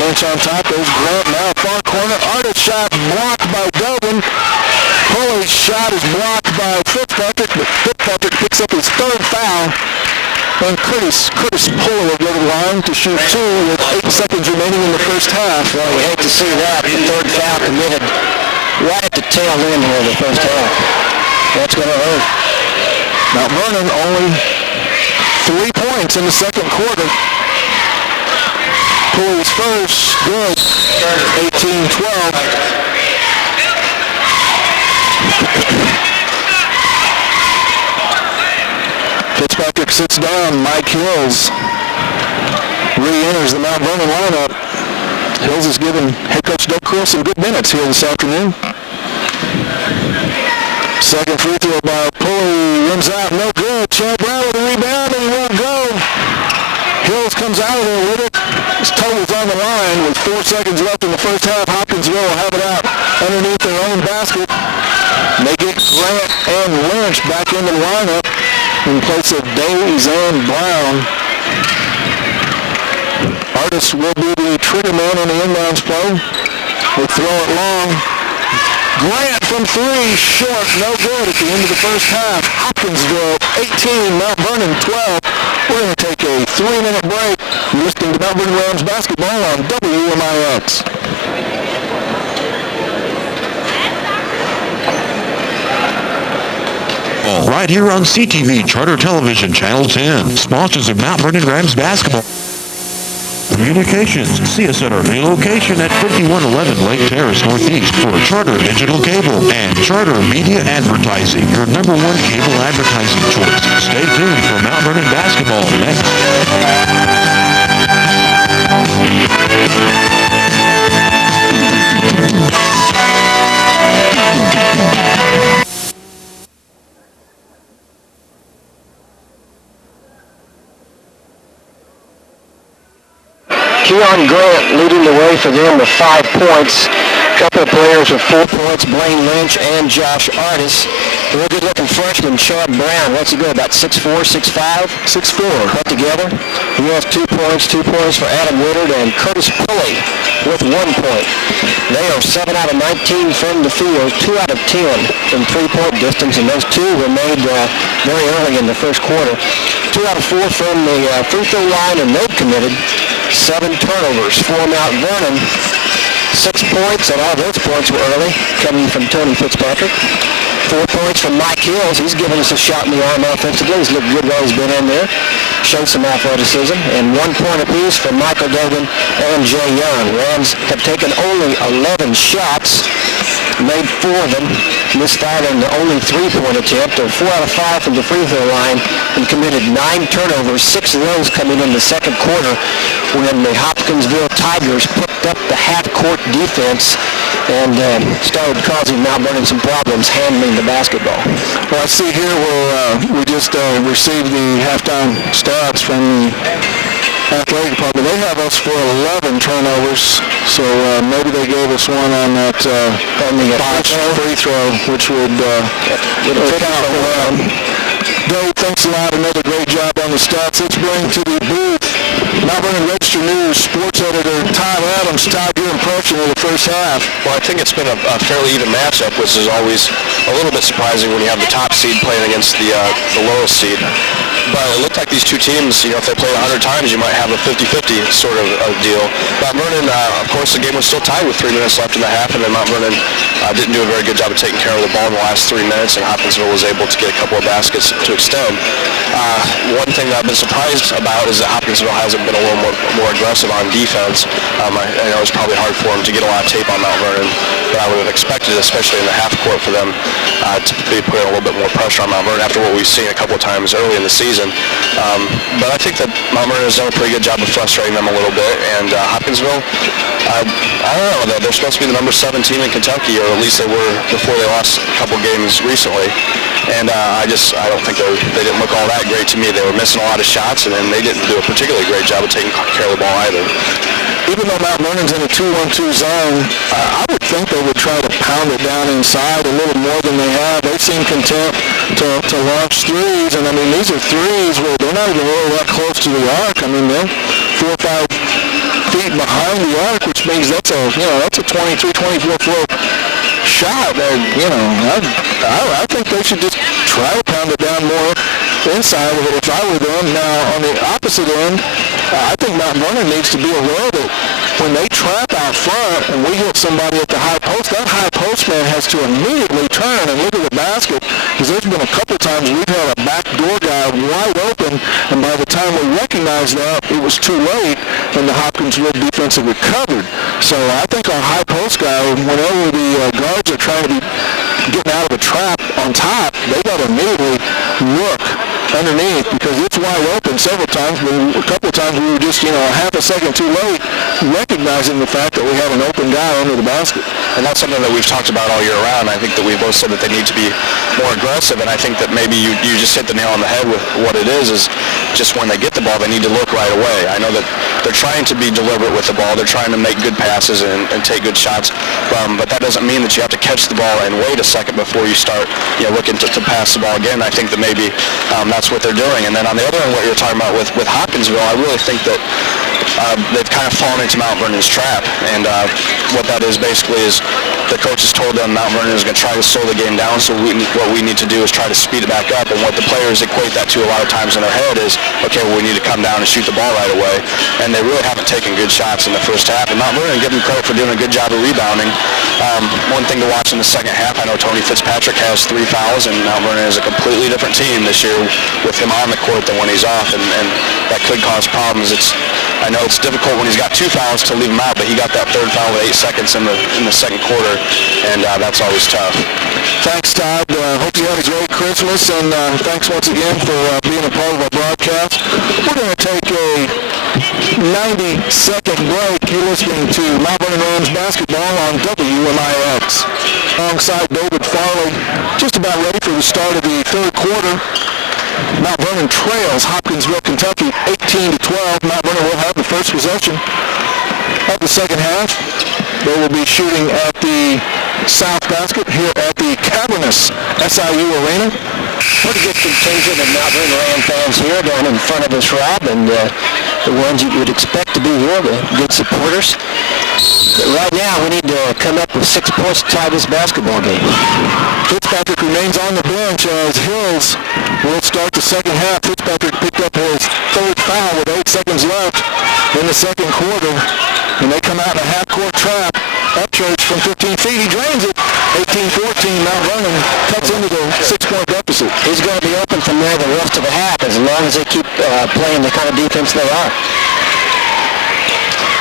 Lynch on top. There's Grant now far corner. Artis shot blocked by Dogan. Pulley's shot is blocked by Fitzpatrick, but Fitzpatrick picks up his third foul. And Curtis Pulley will go to the line to shoot two with 8 seconds remaining in the first half. Well, you hate to see that. The third foul committed right at the tail end here of the first half. That's going to hurt. Mt.Vernon only 3 points in the second quarter. Pulley's first, good, 18-12. Fitzpatrick sits down. Mike Hills re-enters the Mt.Vernon lineup. Hills has given head coach Doug Krill some good minutes here this afternoon. Second free throw by Pulley, rims out, no good. Chad Brown with a rebound, and he won't go. Hills comes out of there with it. His total's on the line with 4 seconds left in the first half. Hopkinsville will have it out underneath their own basket. They get Grant and Lynch back into the lineup in place of Davies and Brown. Artis will be the trigger man on the inbounds play. They throw it long. Grant from three, short, no good at the end of the first half. Hopkinsville 18, Mt.Vernon 12. We're going to take a 3-minute break. You're listening to Mt.Vernon Rams basketball on WMIX. Right here on CTV Charter Television Channel 10, sponsors of Mt.Vernon Rams basketball. Communications. See us at our new location at 5111 Lake Terrace Northeast for Charter Digital Cable and Charter Media Advertising, your #1 cable advertising choice. Stay tuned for Mt.Vernon basketball next. Keon Grant leading the way for them with 5 points. A couple of players with 4 points, Blaine Lynch and Josh Artis. A real good-looking freshman, Chad Brown. What's he go, about 6'4", 6'5"? 6'4". Put together. He has 2 points for Adam Woodard and Curtis Pulley. with 1 point. They are 7 out of 19 from the field, 2 out of 10 from three-point distance, and those two were made very early in the first quarter. 2 out of 4 from the free throw line, and they've committed 7 turnovers for Mt.Vernon. 6 points, and all those points were early, coming from Tony Fitzpatrick. 4 points from Mike Hills. He's given us a shot in the arm offensively. He's looked good while he's been in there. Showed some athleticism. And 1 point apiece from Michael Dogan and Jay Young. Rams have taken only 11 shots, made 4 of them, missed out on the only 3-point attempt, or 4 out of 5 from the free throw line, and committed 9 turnovers, 6 of those coming in the second quarter when the Hopkinsville Tigers picked up the half-court defense and started causing Mt.Vernon some problems handling the basketball. Well, I see here where we just received the halftime stats from the athletic department. They have us for 11 turnovers, so maybe they gave us one on that botched free throw, which would count for them. Dave, thanks a lot. Another great job on the stats. Let's bring to the booth Mt.Vernon Register News sports editor Todd Adams. Todd, your impression of the first half? Well, I think it's been a fairly even matchup, which is always a little bit surprising when you have the top seed playing against the lowest seed. But it looked like these two teams, if they play 100 times, you might have a 50-50 sort of deal. Mt.Vernon, of course, the game was still tied with 3 minutes left in the half, and then Mt.Vernon didn't do a very good job of taking care of the ball in the last 3 minutes, and Hopkinsville was able to get a couple of baskets to extend. One thing that I've been surprised about is that Hopkinsville hasn't been a little more aggressive on defense. I know it's probably hard for them to get a lot of tape on Mt.Vernon, but I would have expected, especially in the half court, for them to be putting a little bit more pressure on Mt.Vernon after what we've seen a couple of times early in the season. But I think that Mt.Vernon has done a pretty good job of frustrating them a little bit, and Hopkinsville, I don't know, they're supposed to be the number 7 team in Kentucky, or at least they were before they lost a couple games recently. And I don't think they didn't look all that great to me. They were missing a lot of shots, and then they didn't do a particularly great job of taking care of the ball either. Even though Mt.Vernon's in a 2-1-2 zone, I would think they would try to pound it down inside a little more than they have. They seem content to launch threes, and I mean, these are threes where they're not even really that close to the arc. I mean, they're 4 or 5 feet behind the arc, which means that's a 23, 24-foot shot. I think they should just try to pound it down more inside of it if I were them. Now, on the opposite end, I think Mt.Vernon needs to be aware that when they trap out front and we hit somebody at the high post, that high post man has to immediately turn and look at the basket, because there's been a couple times we've had a backdoor guy wide open, and by the time we recognized that, it was too late, and the Hopkinsville defense had recovered. So I think our high post guy, whenever the guards are trying to be getting out of a trap on top, they got to immediately look underneath, because it's wide open several times. But a couple of times we were just, half a second too late, recognizing the fact that we had an open guy under the basket. And that's something that we've talked about all year round. I think that we both said that they need to be more aggressive, and I think that maybe you just hit the nail on the head with what it is just when they get the ball, they need to look right away. I know that they're trying to be deliberate with the ball. They're trying to make good passes and take good shots, but that doesn't mean that you have to catch the ball and wait a second before you start looking to pass the ball again. I think that maybe that's what they're doing. And then on the other end, what you're talking about with Hopkinsville, I really think that they've kind of fallen into Mt.Vernon's trap, and what that is basically is the coaches told them Mt.Vernon is going to try to slow the game down, so what we need to do is try to speed it back up, and what the players equate that to a lot of times in their head is, okay, well, we need to come down and shoot the ball right away, and they really haven't taken good shots in the first half, and Mt.Vernon, give them credit for doing a good job of rebounding. One thing to watch in the second half, I know Tony Fitzpatrick has 3 fouls, and Mt.Vernon is a completely different team this year with him on the court than when he's off, and that could cause problems. I know it's difficult when he's got 2 fouls to leave him out, but he got that 3rd foul with 8 seconds in the second quarter, and that's always tough. Thanks, Todd. Hope you had a great Christmas, and thanks once again for being a part of our broadcast. We're going to take a 90-second break. You're listening to Mt.Vernon Rams basketball on WMIX. Alongside David Farley, just about ready for the start of the third quarter. Mt.Vernon trails Hopkinsville, Kentucky, 18-12. Mt.Vernon will have the first possession of the second half. They will be shooting at the south basket here at the cavernous SIU Arena. pretty good contingent of Mount Vernon Ram fans here down in front of us, Rob, and the ones you would expect to be here, the good supporters. But right now, we need to come up with 6 points to tie this basketball game. Fitzpatrick remains on the bench as Hills will start the second half. Fitzpatrick picked up his third foul with 8 seconds left in the second quarter, and they come out in a half-court trap. Upchurch from 15 feet, he drains it. 18-14, Mount Vernon cuts into the 6-point deficit. He's going to be open from there the rest of the half as long as they keep playing the kind of defense they are.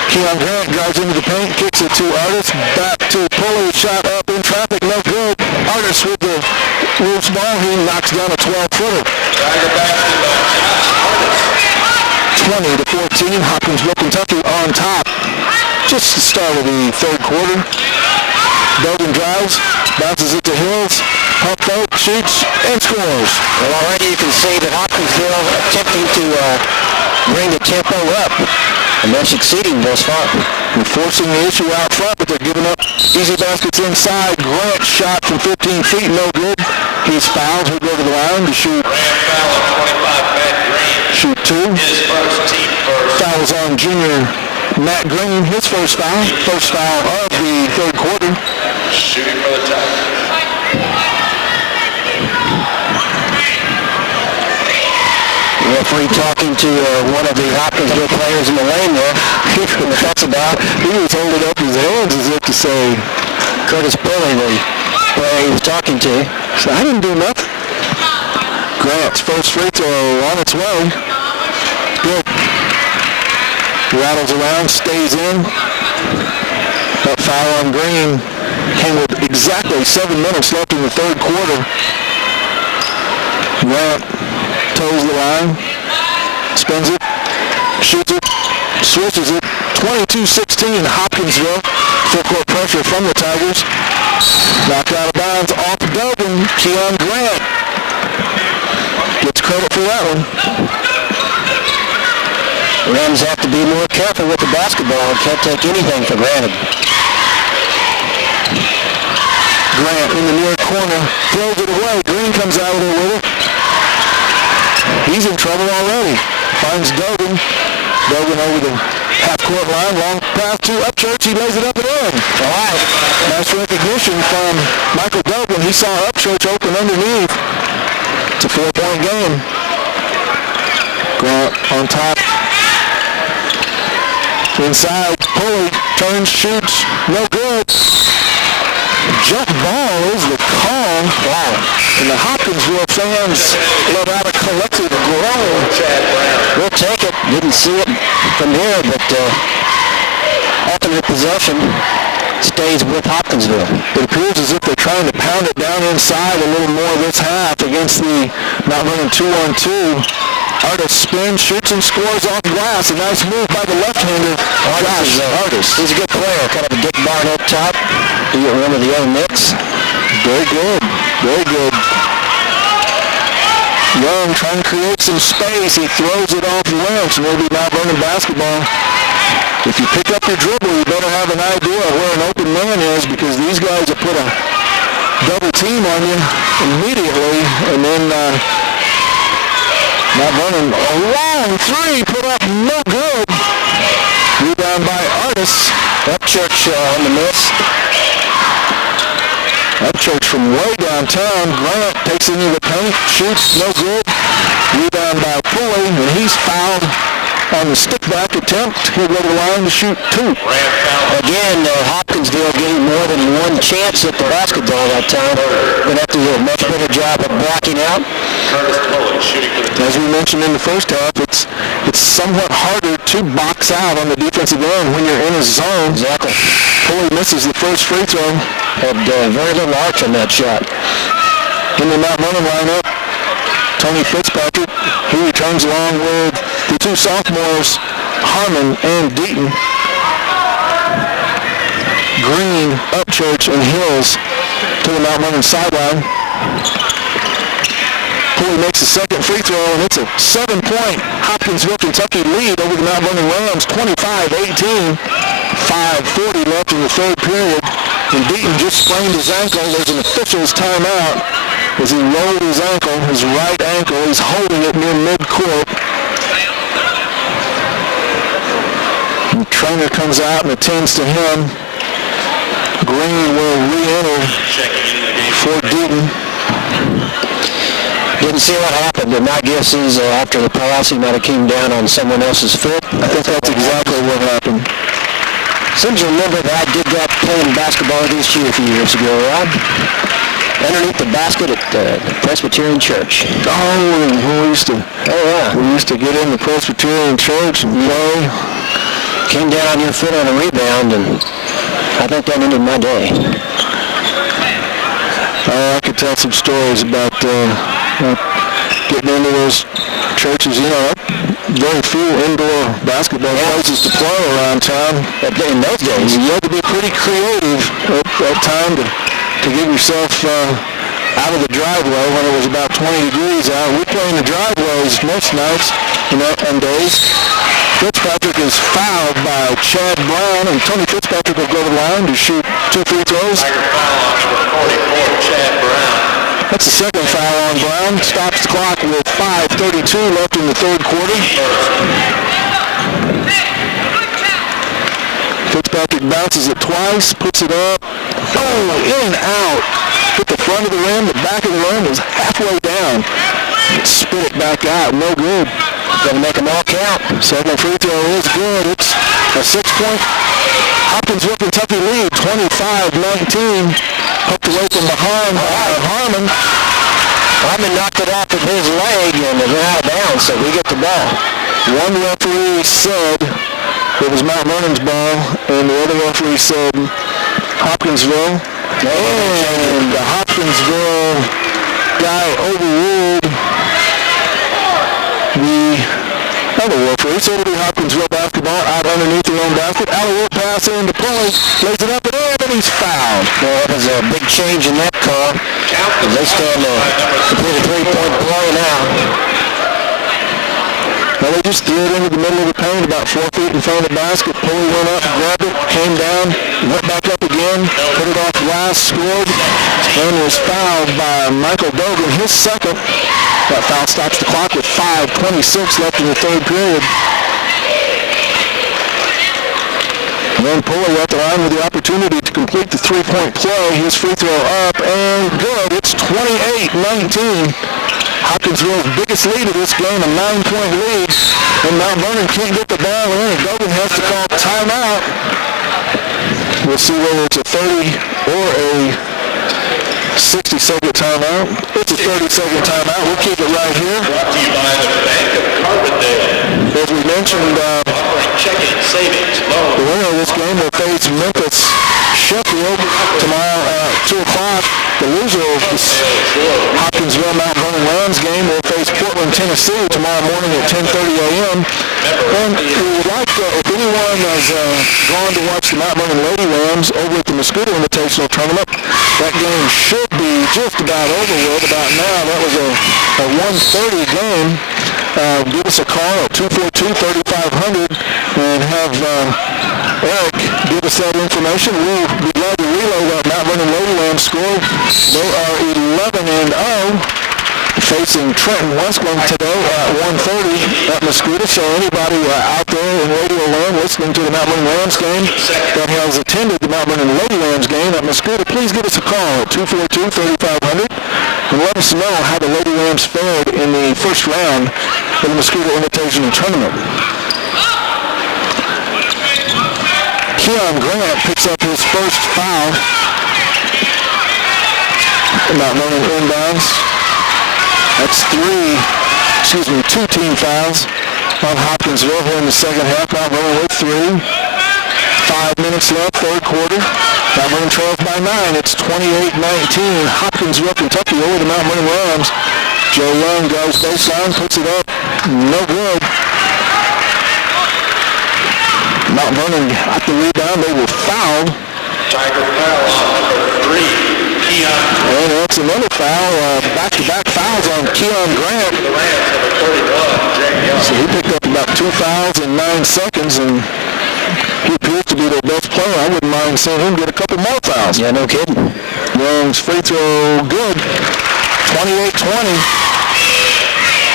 Keon Grant drives into the paint, kicks it to Artis, back to Pulley, shot up in traffic, no good. Artis with the loose ball, he knocks down a 12-footer. 20-14, Hopkinsville, Kentucky on top. Just the start of the third quarter. Belden drives, bounces it to Hills, pump fake, shoots, and scores. Well, already you can see that Hopkinsville attempting to bring the tempo up, and they're succeeding thus far. They're forcing the issue out front, but they're giving up easy baskets inside. Grant shot from 15 feet, no good. He's fouled. He'll go to the line to shoot. Shoot 2. Fouls on junior Matt Green, his first foul of the third quarter. Shooting for the Tigers. Referee talking to one of the Hopkinsville players in the lane there. That's about. He was holding up his hands as if to say, Curtis Pulley, the player he was talking to. so I didn't do nothing. Grant's first free throw on its way. Good. Rattles around, stays in. That foul on Green came with exactly 7 minutes left in the third quarter. Grant toes the line, spins it, shoots it, switches it. 22-16, Hopkinsville. Full court pressure from the Tigers. Knocked out of bounds off Belden. Keon Grant gets credit for that one. Rams have to be more careful with the basketball and can't take anything for granted. Grant in the near corner, throws it away. Green comes out of there with it. He's in trouble already. Finds Dogan. Dogan over the half-court line. Long pass to Upchurch. He lays it up and in. All right. Nice recognition from Michael Dogan. He saw Upchurch open underneath. It's a 4-point game. Grant on top. Inside, Pulley turns, shoots, no good. Jump ball is the call. Wow. And the Hopkinsville fans let out a collective groan. We'll take it. Didn't see it from here, but ultimate possession stays with Hopkinsville. It appears as if they're trying to pound it down inside a little more this half against the Mt. Vernon 2-on-2. Artis spins, shoots, and scores off glass. A nice move by the left-hander. Artis. He's a good player, kind of a Dick Barnett type. Do you remember the young Knicks? Very good. Very good. Young trying to create some space. He throws it off Lynch. Maybe Mt. Vernon basketball. If you pick up your dribble, you better have an idea of where an open man is, because these guys will put a double team on you immediately, and then Mt. Vernon, a long three, put up no good. Rebound by Artis. Upchurch on the miss. Upchurch from way downtown. Grant takes it into the paint, shoots, no good. Rebound by Pulley, and he's fouled on the stick-back attempt. He'll go to the line to shoot 2. Again, Hopkinsville getting more than one chance at the basketball that time. Going to have to do a much better job of blocking out. As we mentioned in the first half, it's somewhat harder to box out on the defensive end when you're in a zone. Exactly. Pulley misses the first free throw. Had very little arch on that shot. In the Mt. Vernon lineup, Tony Fitzpatrick, he returns along with the two sophomores, Harmon and Deaton. Green, Upchurch, and Hills to the Mt. Vernon sideline. Pulley makes the second free throw, and it's a 7-point Hopkinsville, Kentucky lead over the Mt. Vernon Rams, 25-18. 5:40 left in the third period, and Deaton just sprained his ankle. There's an official's timeout. as he rolled his ankle, his right ankle. He's holding it near midcourt. The trainer comes out and attends to him. Green will re-enter for Deaton. Didn't see what happened, but my guess is after the pass, he might have came down on someone else's foot. I think that's exactly what happened. Seems to remember that I did that playing basketball against you a few years ago, Rob. Underneath the basket at the Presbyterian Church. We used to get in the Presbyterian Church and play. Came down on your foot on a rebound, and I think that ended my day. I could tell some stories about getting into those churches. You know, very few indoor basketball places to play around town. In those days, you had to be pretty creative at that time to get yourself out of the driveway when it was about 20 degrees out. We play in the driveways most nights, and days. Fitzpatrick is fouled by Chad Brown, and Tony Fitzpatrick will go to the line to shoot 2 free throws. That's the second foul on Brown. Stops the clock with 5:32 left in the third quarter. Fitzpatrick bounces it twice, puts it up. In and out. Hit the front of the rim, the back of the rim was halfway down. Spit it back out, no good. Gonna make them all count. Second free throw is good. It's a 6-point Hopkinsville Kentucky lead, 25-19. Hooked away from behind Harmon. Harmon knocked it off of his leg and it went out of bounds, so we get the ball. One referee said it was Mt.Vernon's ball, and the other referee said Hopkinsville. And the Hopkinsville guy overruled the other referee. So it'll be Hopkinsville basketball out underneath their own basket. Alley-oop pass into play. Lays it up and in, and he's fouled. Well, that was a big change in that call. They stand a complete 3-point play now. Well, they just threw it into the middle of the paint about 4 feet in front of the basket. Pulley went up, grabbed it, came down, went back up again, put it off glass, scored, and was fouled by Michael Dogan, his second. That foul stops the clock with 5:26 left in the third period. And then Pulley at the line with the opportunity to complete the 3-point play. His free throw up and good. It's 28-19. Hopkinsville's biggest lead of this game, a 9-point lead. And Mt.Vernon can't get the ball in, and Dogan has to call timeout. We'll see whether it's a 30 or a 60-second timeout. It's a 30-second timeout. We'll keep it right here. Brought to you by the Bank of Carbondale. As we mentioned, Offering checking, savings, loans. the winner of this game will face Memphis Sheffield tomorrow at 2 o'clock. The loser of this Hopkinsville Mt.Vernon Rams game will face Portland, Tennessee tomorrow morning at 10:30 a.m. And we would like if anyone has gone to watch the Mt.Vernon Lady Rams over at the Mosquito Invitational Tournament, that game should be just about over with about now. That was a 1:30 game. Give us a call at 242-3500 and have Eric give us that information. We'll be glad to relay that Mt.Vernon Lady Rams score. They are 11-0, facing Trenton Westland today at 1:30 at Mosquito. So anybody out there in Radio Land listening to the Mt.Vernon Rams game that has attended the Mt.Vernon Lady Rams game at Mosquito, please give us a call at 242-3500 and let us know how the Lady Rams fared in the first round of the Mosquito Invitational Tournament. Keon Grant picks up his first foul. Mt.Vernon inbounds. That's 2 team fouls on Hopkinsville here in the second half. Mt.Vernon with 3. 5 minutes left, third quarter. Mt.Vernon trails by 9. It's 28-19. Hopkinsville, Kentucky over the Mt.Vernon Rams. Joe Young goes baseline, puts it up. No good. Mt.Vernon got the rebound. They were fouled. Tiger foul on number 3, Keon. And that's another foul. Back-to-back fouls on Keon Grant. The Rams number 31, Jack Young. So he picked up about 2 fouls in 9 seconds, and he appears to be their best player. I wouldn't mind seeing him get a couple more fouls. Yeah, no kidding. Young's free throw good. 28-20.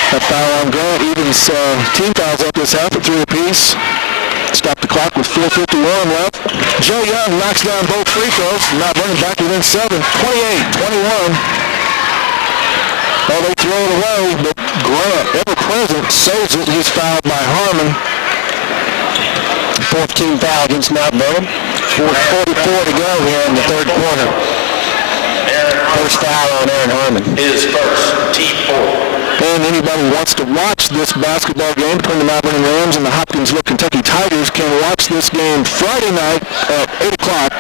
That foul on Grant evens team fouls up this half at 3 apiece. Stop the clock with 4:51 left. Joe Young knocks down both free throws. Mt.Vernon back within 7. 28-21. Well, they throw it away, but Grant, ever present, saves it. He's fouled by Harmon. Fourth team foul against Mt.Vernon. 4:44 to go here in the third quarter. First foul on Aaron Harmon. His first, team 4. And anybody who wants to watch this basketball game between the Mt.Vernon Rams and the Hopkinsville Kentucky Tigers can watch this game Friday night at 8 o'clock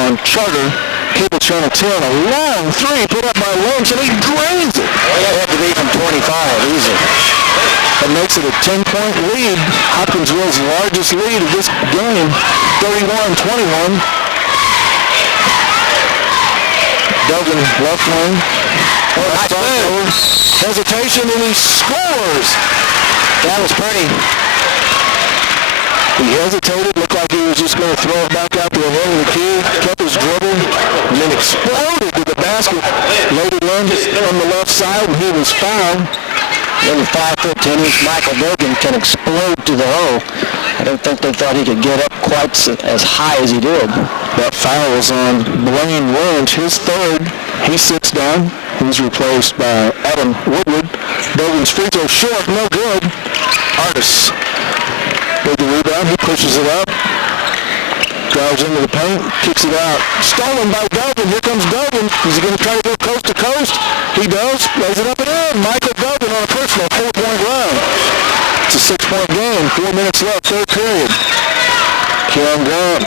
on Charter, Cable Channel 10. A long three put up by Lynch, and he drains it. Well, that had to be from 25, easy. That makes it a 10-point lead. Hopkinsville's largest lead of this game, 31-21. Duggan left wing. Nice move. Hesitation, and he scores. That was pretty. He hesitated, looked like he was just going to throw it back out to the end of the key, kept his dribble, and then exploded to the basket. Laid it in on the left side, and he was fouled. Then the 5'10" Michael Duggan can explode to the hole. I don't think they thought he could get up quite as high as he did. That foul was on Blaine Lynch, his third. He sits down. He's replaced by Adam Woodward. Duggan's free throw short, no good. Artis with the rebound. He pushes it up. Drives into the paint, kicks it out. Stolen by Duggan. Here comes Duggan. Is he going to try to go coast to coast? He does. Lays it up and in. Michael Duggan on a personal 4-point run. It's a 6-point game. 4 minutes left, third period. Keon Grant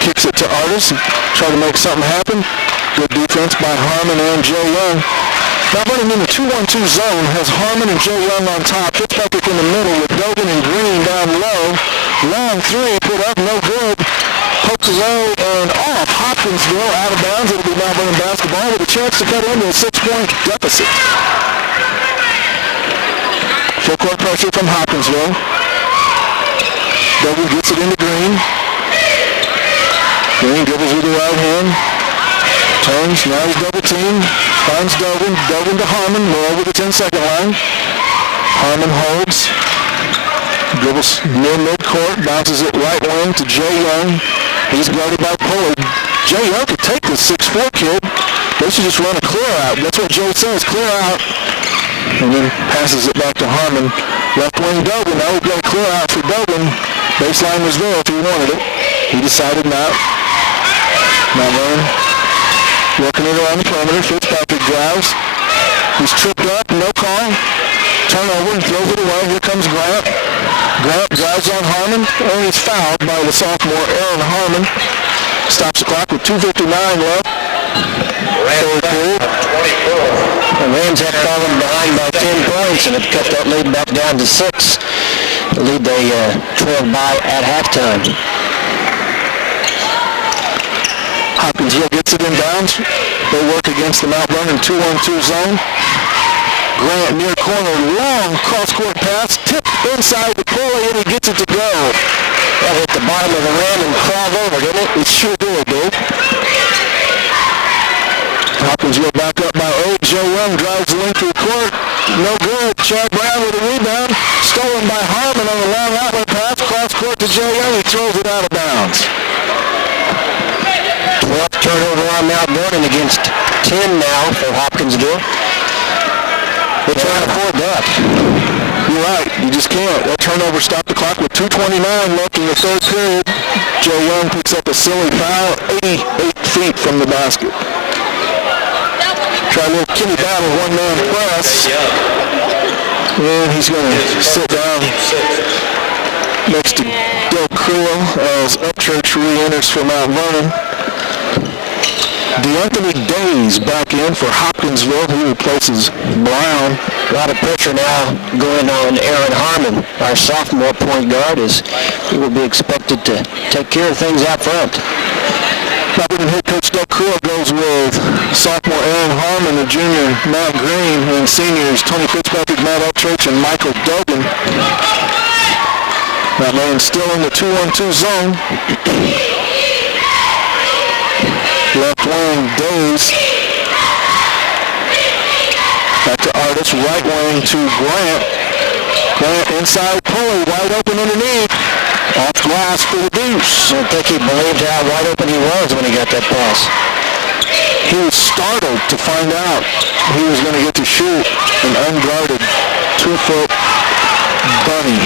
kicks it to Artis. Try to make something happen. Good defense by Harmon and Joe Young. Now running in the 2-1-2 zone has Harmon and Joe Young on top. Fitzpatrick in the middle with Duggan and Green down low. Long three put up, no good. Pokes away and off. Hopkinsville out of bounds. It'll be Mt.Vernon basketball with a chance to cut into a 6-point deficit. Full court pressure from Hopkinsville. Duggan gets it into Green. Green dribbles with the right hand. Turns, now he's double teamed. Finds Duggan. Duggan to Harmon. We're over the 10-second line. Harmon holds. Dribbles near midcourt. Bounces it right wing to Jay Young. He's guarded by Pulley. Jay Young could take this 6'4" kid. They should just run a clear out. That's what Joe says, clear out. And then passes it back to Harmon. Left wing Duggan. Now we've got a clear out for Duggan. Baseline was there if he wanted it. He decided not. Mt.Vernon working it around the perimeter. Fitzpatrick drives. He's tripped up. No call. Turnover and throws it away. Here comes Grant. Grant drives on Harmon. And he's fouled by the sophomore Aaron Harmon. Stops the clock with 2:59 left. Third period. The Rams had fallen behind by 10 points and have cut that lead back down to 6. The lead they trailed by at halftime. Hopkinsville gets it inbounds. They work against the Mt.Vernon 2-1-2 zone. Grant near corner, long cross-court pass, tipped inside the Pulley, and he gets it to go. That hit the bottom of the rim and crawled over, didn't it? It sure did, dude. Hopkinsville back up by 8. Joe Young drives the length through court. No good. Chad Brown with a rebound. Stolen by Harmon on the long outlet pass. Cross-court to Joe Young. He throws it out of bounds. 12th turnover on Mt.Vernon against 10 now for Hopkinsville. They can't afford that. You're right. You just can't. That turnover stopped the clock with 2:29 left in the third period. Joe Young picks up a silly foul 88 feet from the basket. Try a little kitty battle, one-man press. And he's going to sit down next to Del Creel as Upchurch re-enters for Mt.Vernon. DeAnthony Days back in for Hopkinsville. He replaces Brown. A lot of pressure now going on Aaron Harmon, our sophomore point guard, as he will be expected to take care of things out front. Mt.Vernon head coach Del Creel goes with sophomore Aaron Harmon, the junior Matt Green, and seniors Tony Fitzpatrick, Matt Upchurch, and Michael Duggan. Mt.Vernon still in the 2-1-2 zone. Left wing Days. Back to Artis, right wing to Grant. Grant inside Pulley, wide open underneath. Off glass for the deuce. I don't think he believed how wide open he was when he got that pass. He was startled to find out he was going to get to shoot an unguarded 2-foot bunny.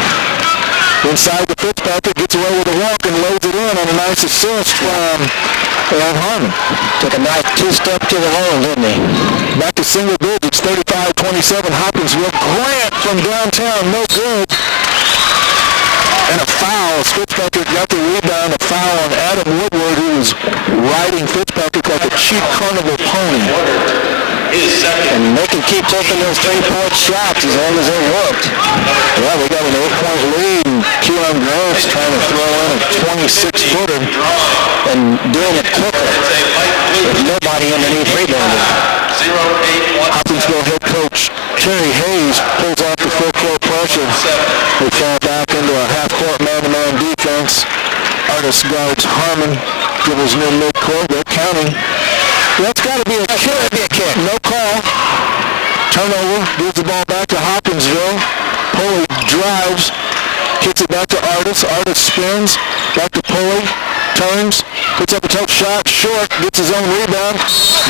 Inside the Fitzpatrick, gets away with a walk and loads it in on a nice assist from Aaron Harmon. Took a nice two-step to the hole, didn't he? Back to single digits, 35-27 Hopkinsville. Grant from downtown, no good. And a foul. Fitzpatrick got the rebound. A foul on Adam Woodward, who was riding Fitzpatrick like a cheap carnival pony. And they can keep taking those three-point shots as long as they worked. Yeah, they got an 8-point lead, and Keelan Grant's trying to throw in a 26-footer and doing it quicker with nobody underneath rebounding. Hopkinsville head coach Terry Hayes pulls off the full-court pressure. They fall back into a half-court man-to-man defense. Artis guards Harmon, dribbles near mid-court. They're counting. That's got to be a kick. No call. Turnover. Gives the ball back to Hopkinsville. Pulley drives. Kicks it back to Artis. Artis spins. Back to Pulley. Turns. Puts up a tough shot. Short. Gets his own rebound.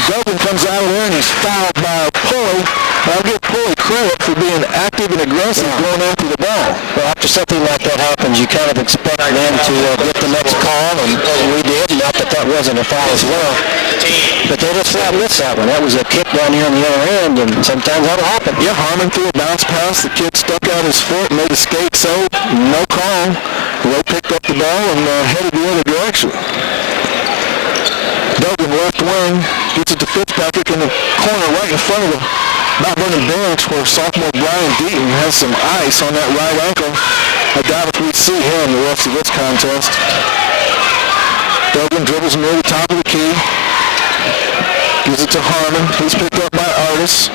Dugan comes out of there and he's fouled by Pulley. I'll give Pulley credit for being active and aggressive going after the ball. Well, after something like that happens, you kind of expect them to get the next call, and we did. Not that that wasn't a foul as well. But they just flat missed that one. That was a kick down here on the other end, and sometimes that'll happen. Yeah, Harmon threw a bounce pass. The kid stuck out his foot, made a skate save. No call. They picked up the ball and headed the other direction. Dugan left wing, gets it to Fitzpatrick in the corner right in front of the Mt.Vernon bench where sophomore Brian Deaton has some ice on that right ankle. I doubt if we'd see him the rest of this contest. Dugan dribbles near the top of the key. Gives it to Harmon. He's picked up by Artis.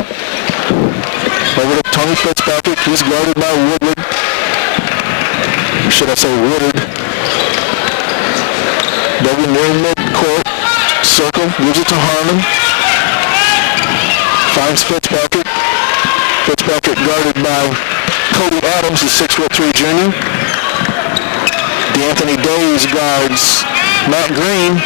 Over to Tony Fitzpatrick. He's guarded by Woodward. Should I say Woodard? Dugan near mid-court. Circle. Gives it to Harmon. Finds Fitzpatrick. Fitzpatrick guarded by Cody Adams, the 6'3" junior. D'Anthony Days guards Matt Green.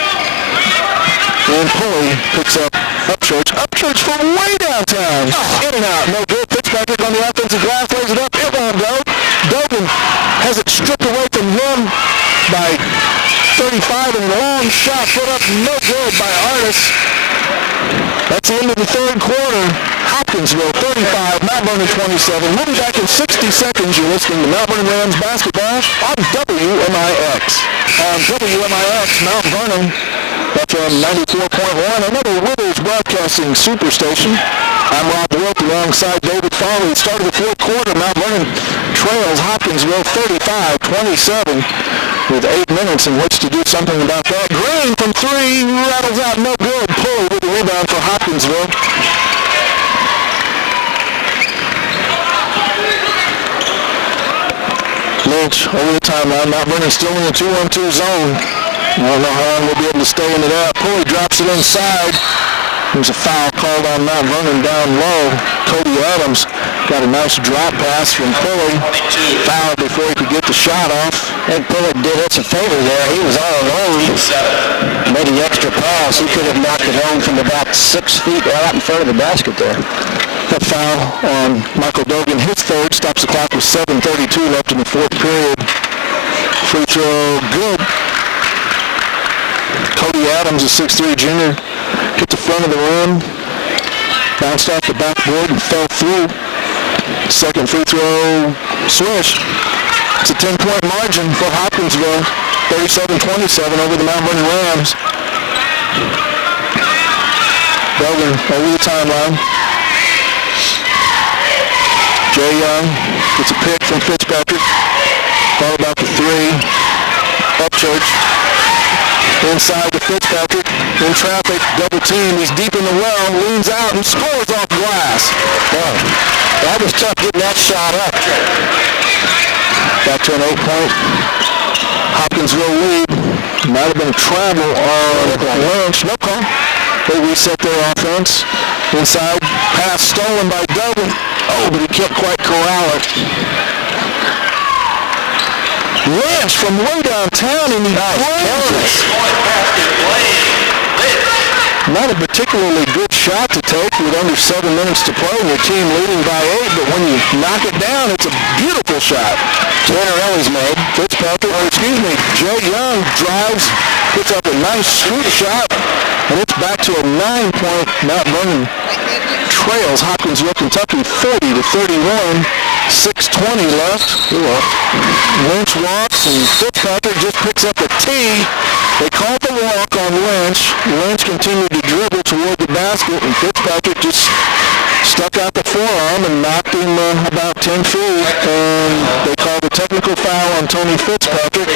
And Pulley picks up Upchurch. Upchurch from way downtown. In and out. No good. Fitzpatrick on the offensive glass. Lays it up. It won't go. Dugan has it stripped away from him by 35 and a long shot put up no good by Artis. That's the end of the third quarter. Hopkinsville 35, Mt.Vernon 27. We'll be back in 60 seconds. You're listening to Mt.Vernon Rams basketball on WMIX. On WMIX, Mt.Vernon, FM 94.1, another Withers Broadcasting Superstation. I'm Rob Wilt alongside David Foley. At the start of the fourth quarter, Mt.Vernon trails Hopkinsville 35-27 with 8 minutes in which to do something about that. Green from three, rattles out, no good. Pulley with the rebound for Hopkinsville. Lynch over the timeline. Mt.Vernon still in the 2-1-2 zone. I don't know how long we'll be able to stay into that. Pulley drops it inside. There's a foul called on Mt.Vernon down low. Cody Adams got a nice drop pass from Pulley. Fouled before he could get the shot off. And Pulley did us a favor there. He was all alone. Made an extra pass. He could have knocked it home from about 6 feet right in front of the basket there. That foul on Michael Dogan, his third, stops the clock with 7:32 left in the fourth period. Free throw, good. Cody Adams, a 6'3" junior, hit the front of the rim, bounced off the backboard and fell through. Second free throw, swish. It's a 10-point margin for Hopkinsville, 37-27 over the Mt.Vernon Rams. Dogan over the timeline. Jay Young gets a pick from Fitzpatrick. Thought about the three. Upchurch. Inside to Fitzpatrick. In traffic. Double team. He's deep in the well. Leans out and scores off glass. Wow. That was tough getting that shot up. Back to an 8-point Hopkinsville lead. Might have been a travel on Lynch. No call. They reset their offense. Inside, pass stolen by Duggan. Oh, but he can't quite corral it. Lynch from way downtown, and he plays it. Not a particularly good shot to take with under 7 minutes to play and your team leading by 8, but when you knock it down, it's a beautiful shot. Tannerelli's made. Jay Young drives, puts up a nice scoop shot, and it's back to a 9-point Mt.Vernon trails Hopkinsville, Kentucky, 40-31. 6:20 left. Lynch walks, and Fitzpatrick just picks up a tee. They called the walk on Lynch. Lynch continued to dribble toward the basket, and Fitzpatrick just stuck out the forearm and knocked him about 10 feet. And they called a technical foul on Tony Fitzpatrick.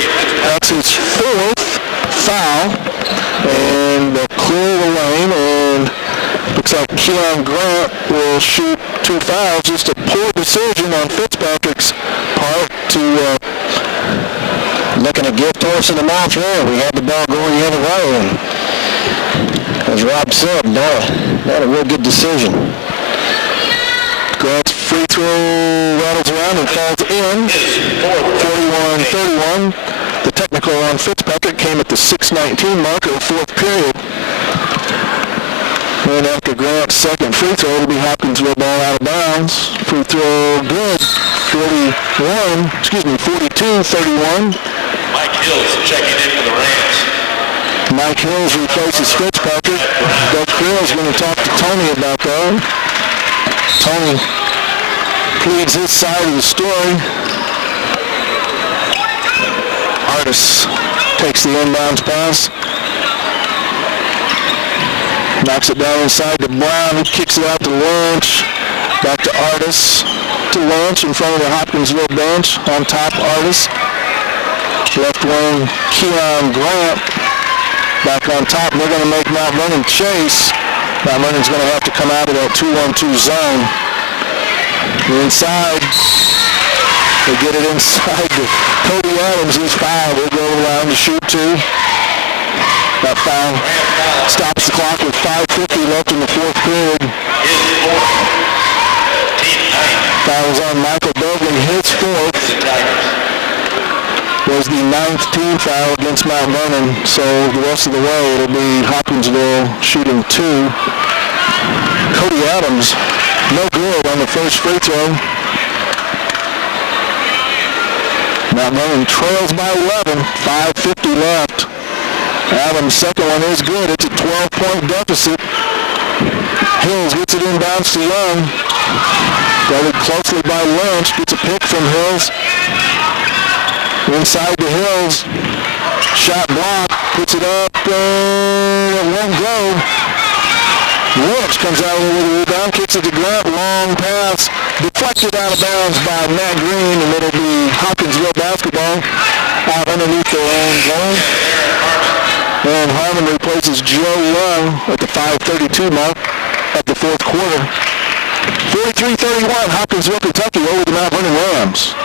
That's his 4th foul. And they'll clear the lane, and looks like Keon Grant will shoot 2 fouls. Just a poor decision on Fitzpatrick's part to looking to gift horse in the mouth here. We had the ball going the other way, and as Rob said, not a real good decision. Grant's free throw rattles around and falls in. 41-31. The technical on Fitzpatrick came at the 6:19 mark of the 4th period. And after Grant's second free throw, it'll be Hopkinsville ball out of bounds. Free throw good. 42-31. Mike Hills checking in for the Rams. Mike Hills replaces Fitzpatrick. Doug Crill's going to talk to Tony about that. Tony pleads his side of the story. Artis takes the inbounds pass. Knocks it down inside to Brown. He kicks it out to Lynch. Back to Artis. To Lynch in front of the Hopkinsville bench. On top, Artis. Left wing, Keon Grant. Back on top. They're going to make Mt.Vernon chase. Mt.Vernon's going to have to come out of that 2-1-2 zone. Inside. They get it inside to Cody Adams. He's fouled. He'll go around to shoot 2. That foul stops the clock with 5:50 left in the 4th period. Foul was on Michael Duggan. His 4th was the 9th team foul against Mt.Vernon. So the rest of the way, it'll be Hopkinsville shooting 2. Cody Adams, no good on the first free throw. Mt.Vernon trails by 11. 5:50 left. Adams' second one is good. It's a 12-point deficit. Hills gets it inbounds to Young. Guarded closely by Lynch. Gets a pick from Hills. Inside to Hills. Shot blocked. Puts it up. It won't go. Lynch comes out with the rebound. Kicks it to Grant. Long pass. Deflected out of bounds by Matt Green. And it'll be Hopkinsville basketball out underneath their own zone. And Harmon replaces Joe Young at the 5:32 mark of the 4th quarter. 43-31, Hopkinsville, Kentucky over the Mt.Vernon Rams.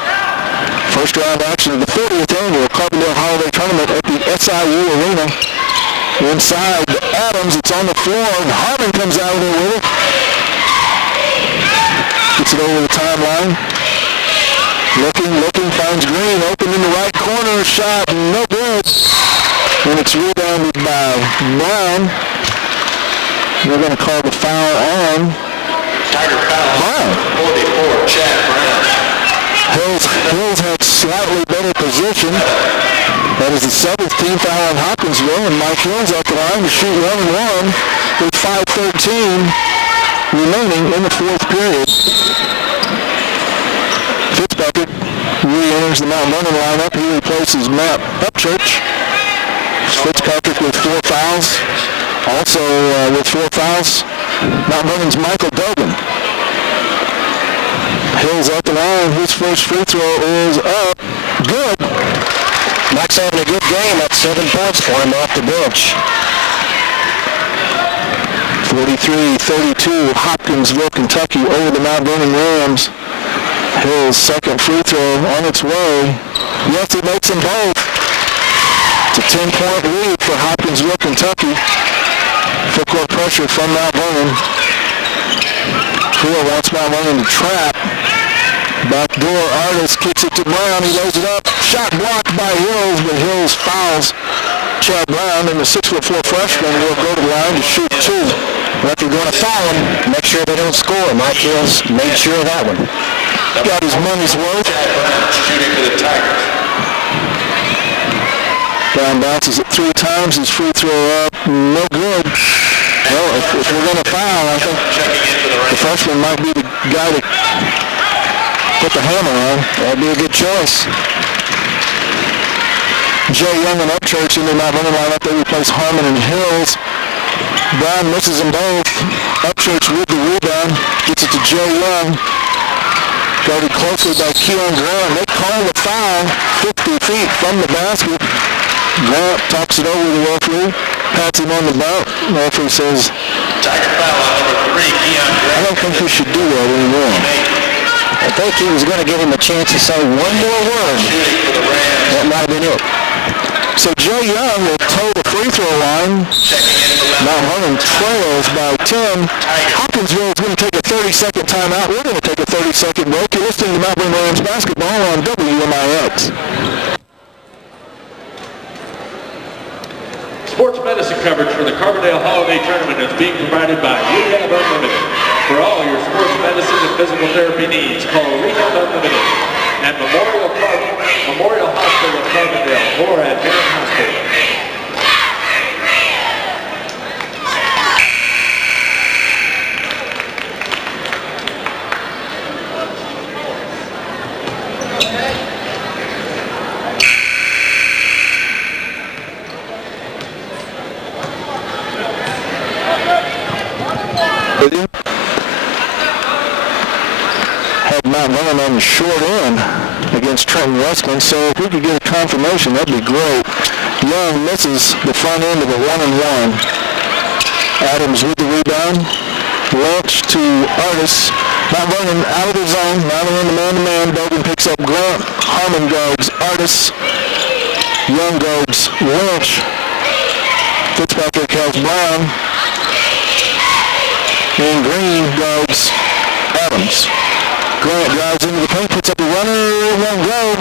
First round action of the 40th annual Carbondale Holiday Tournament at the SIU Arena. Inside Adams, it's on the floor, and Harmon comes out there with it. Gets it over the timeline. Looking, finds Green, open in the right corner, shot, no good. And it's rebounded by Brown. They're going to call the foul on Tiger foul. Brown. 44, Chad Brown. Hills had slightly better position. That is the 7th team foul on Hopkinsville, and Mike Hills up the line to shoot 1-1 with 5:13 remaining in the 4th period. Fitzpatrick re-enters the Mt.Vernon lineup. He replaces Matt Upchurch. Fitzpatrick with 4 fouls. Also with 4 fouls, Mt.Vernon's Michael Duggan. Hills up the line. His first free throw is up. Good. Mike's having a good game. That's 7 points for him off the bench. 43-32, Hopkinsville, Kentucky over the Mt.Vernon Rams. Hill's second free throw on its way. Yes, he makes them both. It's a 10-point lead for Hopkinsville, Kentucky. Full court pressure from Mt.Vernon. Hill wants Mt.Vernon to trap. Backdoor Artist kicks it to Brown. He lays it up. Shot blocked by Hills, but Hills fouls Chad Brown, and the 6'4" freshman will go to the line to shoot two. Well, if you're going to foul him, make sure they don't score. Mike Hills made sure of that one. Got his money's worth. Shooting for the Tigers. Brown bounces it 3 times. His free throw up. No good. Well, if we're going to foul, I think the freshman might be the guy to put the hammer on. That'd be a good choice. Jay Young and Upchurch in the Mt.Vernon lineup. They replace Harmon and Hills. Brown misses them both. Upchurch with the rebound. Gets it to Jay Young. Guarded closely by Keon Grant. They call the foul 50 feet from the basket. Grant talks it over to the referee. Pats him on the bout. The referee says, Tiger foul on number 3, Keon Grant. I don't think you should do that anymore. I think he was going to give him a chance to say one more word. That might have been it. So Jay Young will toe the free throw line. Mt.Vernon trails by 10. Hopkinsville is going to take a 30-second timeout. We're going to take a 30-second break. You're listening to Mt.Vernon Rams basketball on WMIX. Sports medicine coverage for the Carbondale Holiday Tournament is being provided by Rehab Unlimited. For all your sports medicine and physical therapy needs, call Rehab Unlimited at Memorial Hospital of Carbondale or at Heron Hospital. Had Mt.Vernon on the short end against Trenton Westland, so if we could get a confirmation, that'd be great. Young misses the front end of a 1-and-1. Adams with the rebound. Launch to Artis. Mt.Vernon out of the zone. Mt.Vernon the man-to-man. Bogan picks up Grant. Harmon guards Artis. Young guards Lynch. Fitzpatrick has Brown. And Green guards Adams. Grant drives into the paint, puts up a runner, it won't go.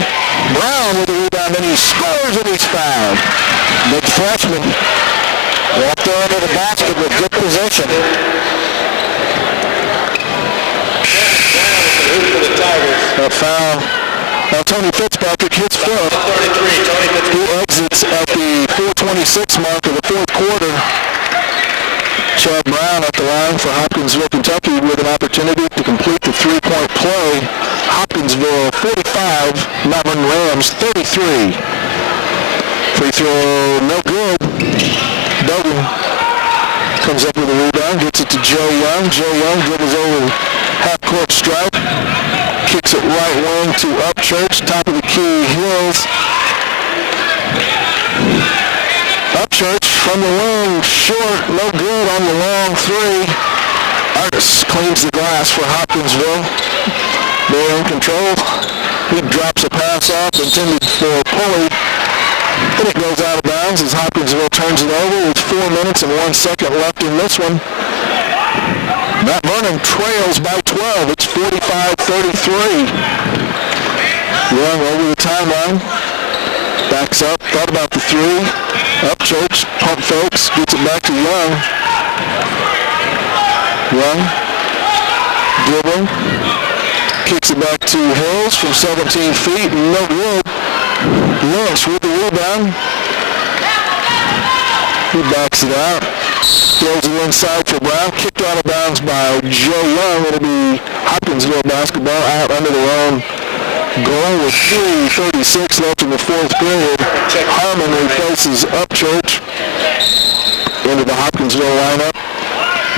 Brown with the rebound, and he scores, and he's fouled. Big freshman walked into the basket with good position. A foul. Now Tony Fitzpatrick hits foot. He exits at the 4:26 mark of the fourth quarter. Chad Brown at the line for Hopkinsville, Kentucky, with an opportunity to complete the three-point play. Hopkinsville 45, Mt.Vernon Rams 33. Free throw no good. Bogan comes up with a rebound, gets it to Joe Young. Joe Young dribbles over half-court stripe, kicks it right wing to Upchurch, top of the key, Hills. Upchurch from the wing, short, no good on the long three. Artis cleans the glass for Hopkinsville. They're in control. He drops a pass off intended for Pulley. Then it goes out of bounds as Hopkinsville turns it over with 4 minutes and 1 second left in this one. Mt.Vernon trails by 12. It's 45-33. Young over the timeline. Backs up, thought about the three. Upchurch, pump fakes, gets it back to Young. Young, dribbling, kicks it back to Hills from 17 feet, no good. Lynch with the rebound. He backs it out, throws it inside for Brown, kicked out of bounds by Joe Young. It'll be Hopkinsville basketball out under their own goal with 3:36 left in the fourth period. Harmon replaces Upchurch into the Hopkinsville lineup.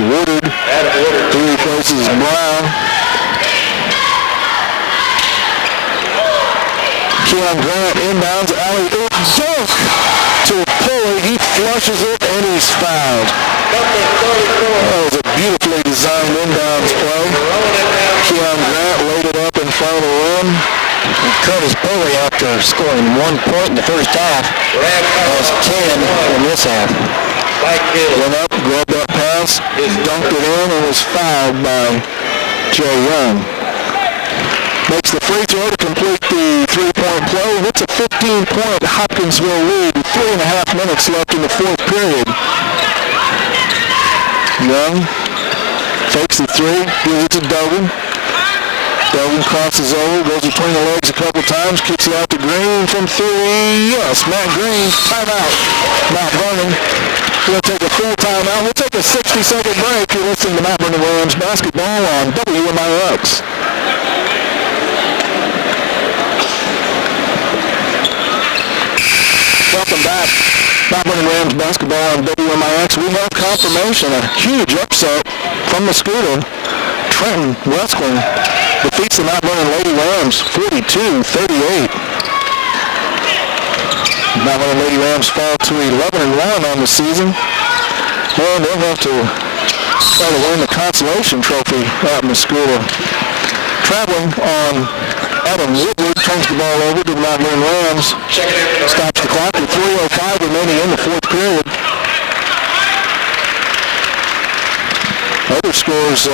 Woodard, he replaces Brown. Keon Grant inbounds, alley-oop dunk to Pulley. He flushes it and he's fouled. That was a beautifully designed inbounds play. Keon Grant laid it up in front of the rim. Curtis Pulley, after scoring 1 point in the first half, has 10 in this half. Went up, grabbed that pass, dunked it in, and was fouled by Jay Young makes the free throw to complete the three-point play, and it's a 15-point Hopkinsville lead with 3.5 minutes left in the fourth period. Young fakes the three, gives it to Dogan. Dogan crosses over, goes between the legs a couple times, kicks it out to Green from three. Yes, Matt Green, timeout. Mt.Vernon. We'll take a full timeout. We'll take a 60-second break. You're listening to Mt.Vernon Rams basketball on WMIX. Welcome back. Mt.Vernon Rams basketball on WMIX. We have confirmation, a huge upset from the Scooter. Trenton Westland defeats the Mt.Vernon Lady Rams 42-38. Mt.Vernon Lady Rams fall to 11-1 on the season. And they'll have to try to win the consolation trophy out in the Scooter. Traveling on Adam Woodward, turns the ball over to the Mt.Vernon Rams. Stops the clock with 3:05 remaining in the fourth period. Other scores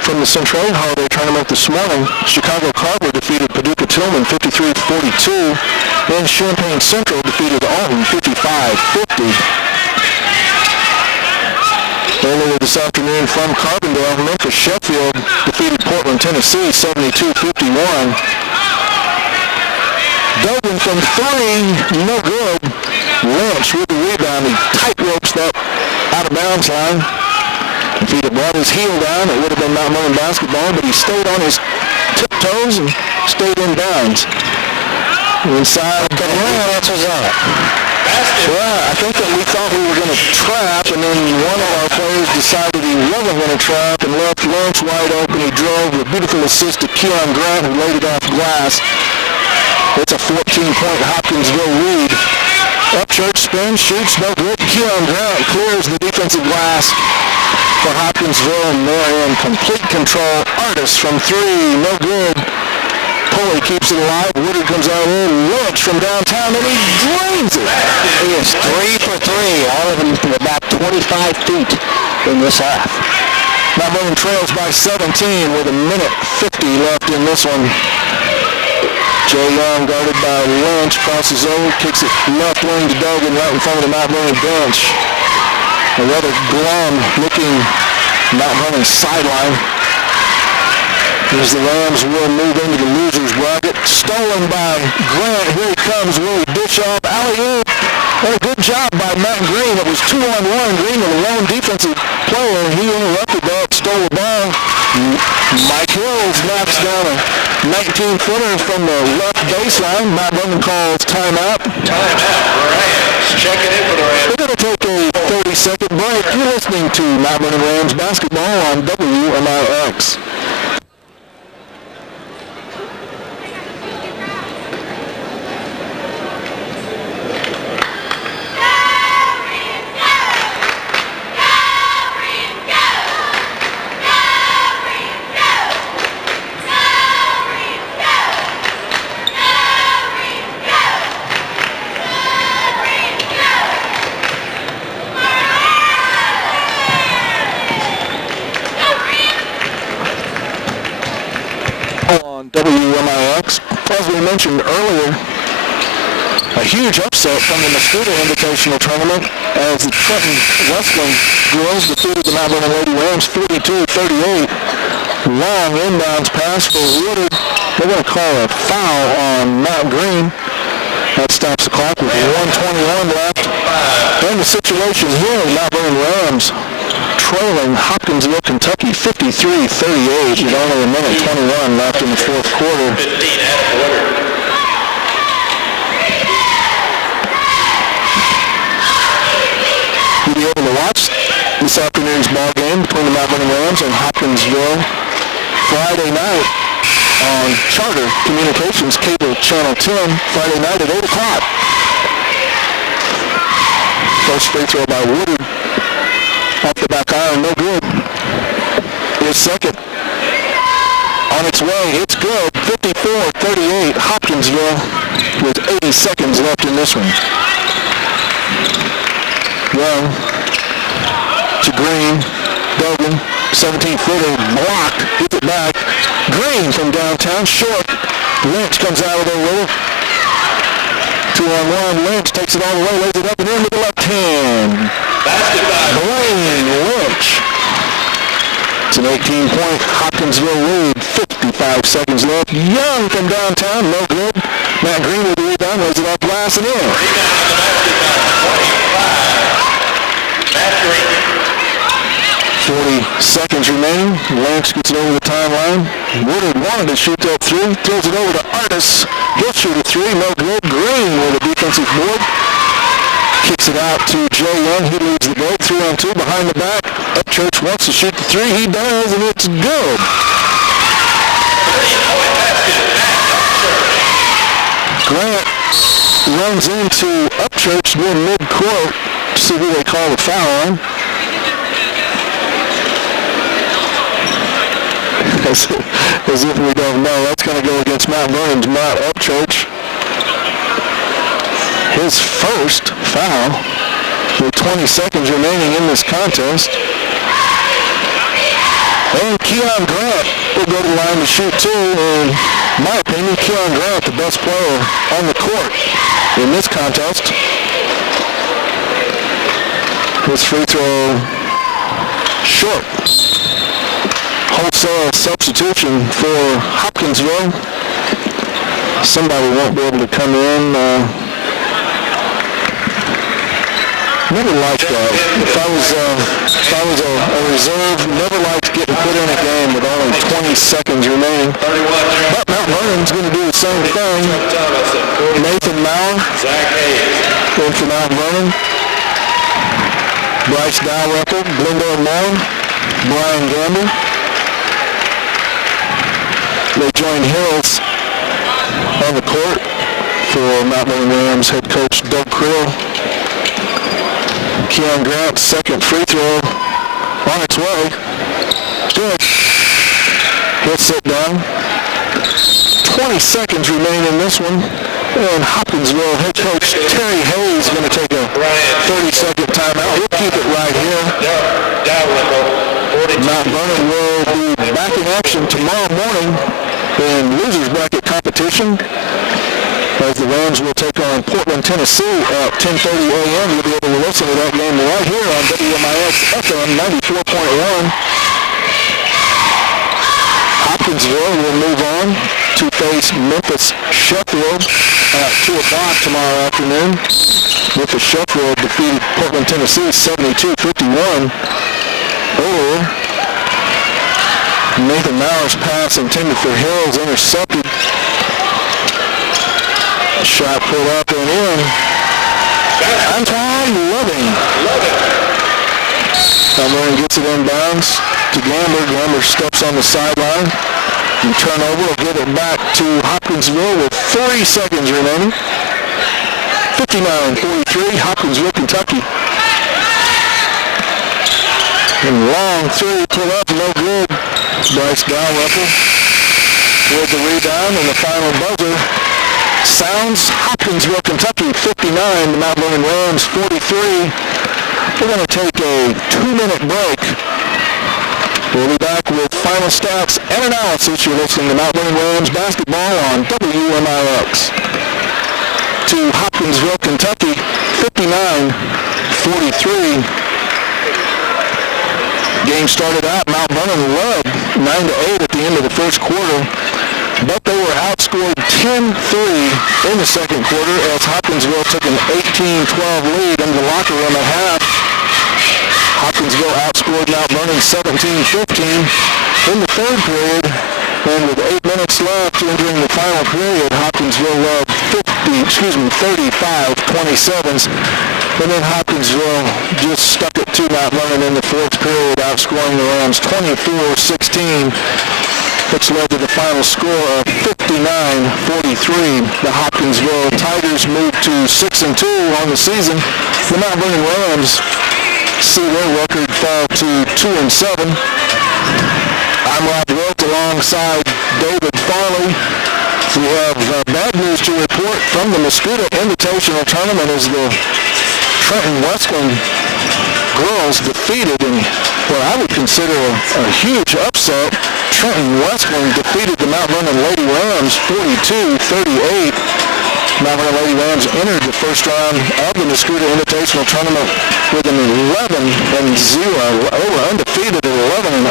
from the Centralia Holiday Tournament this morning. Chicago Carver defeated Paducah Tillman 53-42. Then Champaign Central defeated Alton 55-50. Earlier this afternoon from Carbondale, Memphis Sheffield defeated Portland, Tennessee 72-51. Dogan from three, no good. Lynch with the rebound. He tight ropes that out of bounds line. If he'd have brought his heel down, it would have been Mt.Vernon basketball, but he stayed on his tiptoes and stayed in bounds. Inside the Rams was up. Well, I think that we thought we were going to trap, and then one of our players decided he wasn't going to trap and left Lynch wide open. He drove a beautiful assist to Keon Grant, who laid it off glass. It's a 14-point Hopkinsville lead. Upchurch spins, shoots, no good. Keon Grant clears the defensive glass for Hopkinsville, and they're in complete control. Artis from three, no good. Pulley keeps it alive. Woodard comes out in. Lynch from downtown, and he drains it. He is 3 for 3, all of them from about 25 feet in this half. Mt.Vernon trails by 17 with a minute 50 left in this one. Jay Young guarded by Lynch, crosses over, kicks it left wing to Dogan right in front of the Mt.Vernon bench. A rather glum-looking Mt.Vernon sideline. As the Rams will move into the loser's bracket. Stolen by Grant. Here he comes. Willie Bishop. Alley-oop. And a good job by Matt Green. It was 2-on-1. Green with a lone defensive player, and he interrupted that, stole the ball. Mike Hills knocks down a 19-footer from the left baseline. Mt.Vernon calls timeout. Rams. Checking in for the Rams. We're going to take a 30-second break. You're listening to Mt.Vernon Rams basketball on WMIX. WMIX. As we mentioned earlier, a huge upset from the Mosquito Invitational Tournament as the Trenton Westland girls defeated the Mt.Vernon Lady Rams 42-38. Long inbounds pass for Woodard. They're going to call a foul on Matt Green. That stops the clock with 1:21 left. And the situation here, Mt.Vernon Rams trailing Hopkinsville, Kentucky 53-38 with only a minute 21 left in the fourth quarter. You'll be able to watch this afternoon's ball game between the Mt.Vernon Rams and Hopkinsville Friday night on Charter Communications Cable Channel 10, Friday night at 8 o'clock. First free throw by Woodard. Off the back iron, no good. His second on its way. It's good. 54-38. Hopkinsville with 80 seconds left in this one. Young to Green. Dogan, 17-footer, blocked. Gets it back. Green from downtown, short. Lynch comes out of there with it. 2-on-1, Lynch takes it all the way, lays it up and in with the left hand. Blaine Lynch. It's an 18-point Hopkinsville lead, 55 seconds left. Young from downtown, no good. Matt Green with the rebound, lays it up, glass and in. 40 seconds remaining. Lynch gets it over the timeline. Woodard wanted to shoot that three, throws it over to Artis. He'll shoot a three, no good. Green with a defensive board. Kicks it out to Jay Young. He leads the break. 3-on-2 behind the back. Upchurch wants to shoot the three. He does, and it's good. Grant runs into Upchurch near mid-court to see who they call the foul on. As if we don't know. That's going to go against Mt.Vernon's Matt Upchurch. His first foul with 20 seconds remaining in this contest. And Keon Grant will go to the line to shoot two. And in my opinion, Keon Grant, the best player on the court in this contest. His free throw short. Wholesale substitution for Hopkinsville. Somebody won't be able to come in. Never liked that. If I was a reserve, never liked getting put in a game with only 20 seconds remaining. But Mt.Vernon's going to do the same thing. Nathan Mauer in for Mt.Vernon. Bryce Dalrymple, Glendale Moore, Brian Gamble. They join Hills on the court for Mt.Vernon Rams head coach Doug Creel. Keon Grant's second free throw on its way. Good. He'll sit down. 20 seconds remain in this one. And Hopkinsville head coach Terry Hayes is going to take a 30-second timeout. He'll keep it right here. Mt.Vernon will be back in action tomorrow morning in losers bracket competition as the Rams will take on Portland, Tennessee at 10:30 a.m. You'll be able to listen to that game right here on WMIX FM 94.1. Hopkinsville will move on to face Memphis Sheffield at 2 o'clock tomorrow afternoon. Memphis Sheffield defeated Portland, Tennessee 72-51 earlier. Nathan Mauer's pass intended for Hills intercepted. Shot pulled up and in. Antoine Loving. Loving gets it inbounds to Gamber. Gamber steps on the sideline. And turnover will get it back to Hopkinsville with 3 seconds remaining. 59-43, Hopkinsville, Kentucky. And long three, pull up, no good. Bryce Dalrymple with the rebound, and the final buzzer sounds. Hopkinsville, Kentucky 59, the Mt.Vernon Rams 43. We're going to take a 2-minute break. We'll be back with final stats and analysis. You're listening to Mt.Vernon Rams basketball on WMIX. To Hopkinsville, Kentucky 59-43. Game started out, Mt.Vernon led 9-8 at the end of the first quarter, but they were outscored 10-3 in the second quarter as Hopkinsville took an 18-12 lead into the locker room at half. Hopkinsville outscored Mt.Vernon 17-15 in the third period, and with 8 minutes left entering the final period, Hopkinsville led 35-27. And then Hopkinsville just stuck it to Mt.Vernon in the fourth period, outscoring the Rams 24-16, which led to the final score of 59-43. The Hopkinsville Tigers moved to 6-2 on the season. The Mt.Vernon Rams see their record fall to 2-7. I'm Rob Wilt alongside David Farley. We have bad news to report from the Mosquito Invitational Tournament as the Trenton Westland girls defeated in what I would consider a huge upset Trenton Westland defeated the Mount Vernon Lady Rams 42-38. Mount Vernon Lady Rams entered the first round of the Mascouda Invitational Tournament with an 11-0. They were undefeated at 11-0,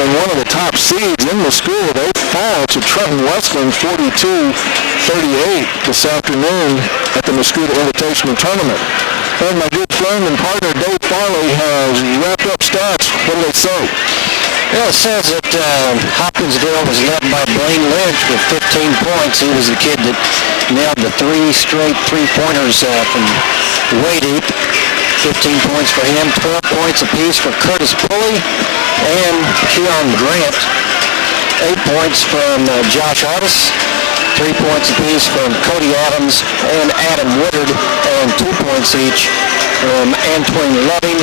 and one of the top seeds in the school. They fall to Trenton Westland 42-38 this afternoon at the Mascouda Invitational Tournament. And my good friend and partner Dave Farley has wrapped up stats. What do they say? Well, it says that Hopkinsville was led by Blaine Lynch with 15 points. He was the kid that nailed the 3 straight three-pointers from way deep. 15 points for him, 12 points apiece for Curtis Pulley and Keon Grant. 8 points from Josh Artis, 3 points apiece from Cody Adams and Adam Woodard, and 2 points each from Antoine Loving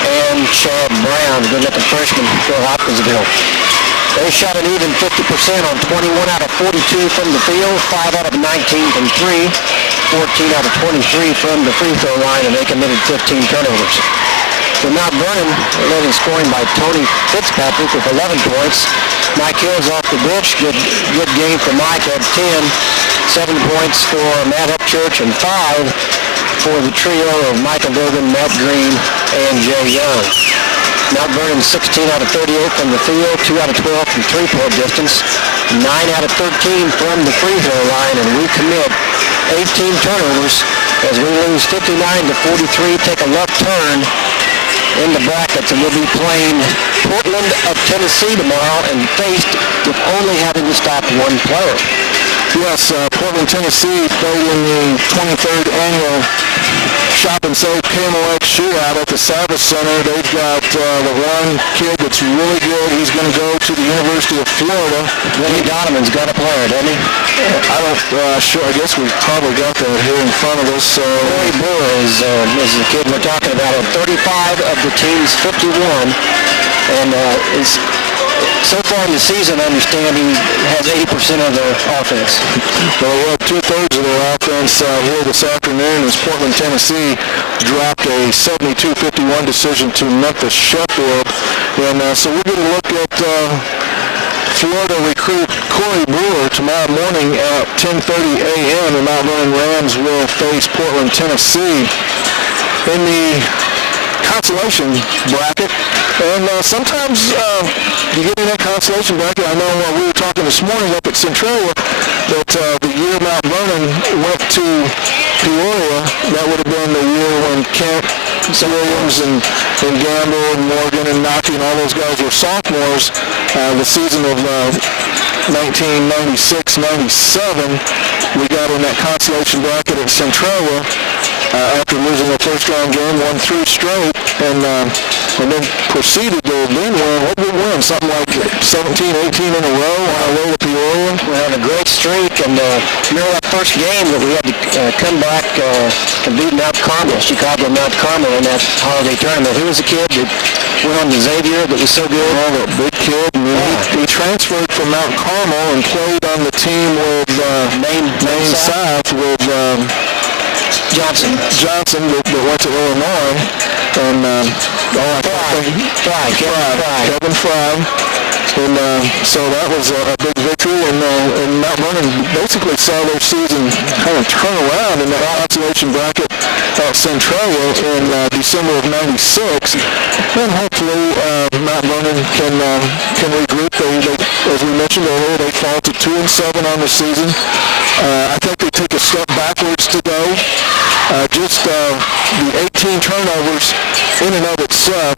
and Chad Brown, good-looking freshman for Hopkinsville. They shot an even 50% on 21 out of 42 from the field, 5 out of 19 from 3, 14 out of 23 from the free throw line, and they committed 15 turnovers. For Mount Vernon, they led in scoring by Tony Fitzpatrick with 11 points. Mike Hills off the bench, good game for Mike, had 10. 7 points for Matt Upchurch and 5 for the trio of Michael Dogan, Matt Green, and Jay Young. Mount Vernon 16 out of 38 from the field, 2 out of 12 from three-point distance, 9 out of 13 from the free throw line, and we commit 18 turnovers as we lose 59-43, take a left turn in the brackets, and we'll be playing Portland of Tennessee tomorrow and faced with only having to stop one player. Yes, Portland, Tennessee played in the 23rd annual Shop and Save KMOX shootout at the Savage Center. They've got the one kid that's really good. He's going to go to the University of Florida. Willie Donovan's got a player, doesn't he? I don't, sure, I guess we probably got that here in front of us. Corey Brewer is the kid we're talking about. At 35 of the team's 51, and is so far in the season, I understand he has 80% of their offense. Well, we have 2/3 of their offense here this afternoon as Portland, Tennessee dropped a 72-51 decision to Memphis Sheffield. And so we're going to look at Florida recruit Corey Brewer tomorrow morning at 10:30 a.m. The Mount Vernon Rams will face Portland, Tennessee in the consolation bracket. And sometimes you get in that consolation bracket. I know we were talking this morning up at Centralia that the year Mount Vernon went to Peoria, that would have been the year when Kent, Williams, and Gamble, and Morgan, and Nocky, and all those guys were sophomores. The season of 1996-97, we got in that consolation bracket at Centralia. After losing the first round game, won 3 straight, and then proceeded to then win. What did we win? Something like 17, 18 in a row on our way to Peoria. We had a great streak, and remember that first game that we had to come back and beat Mount Carmel, Chicago Mount Carmel in that holiday tournament. He was a kid that went on to Xavier that was so good. Oh, that big kid. He transferred from Mount Carmel and played on the team with Maine South with Johnson that went to Illinois, and Kevin Fry, and so that was a big victory, and Mount Vernon basically saw their season kind of turn around in that consolation bracket at Centralia in December of '96, and hopefully Mount Vernon can regroup. They, as we mentioned earlier, they fall to 2-7 on the season. I think they take a step backwards today. Just the 18 turnovers in and of itself,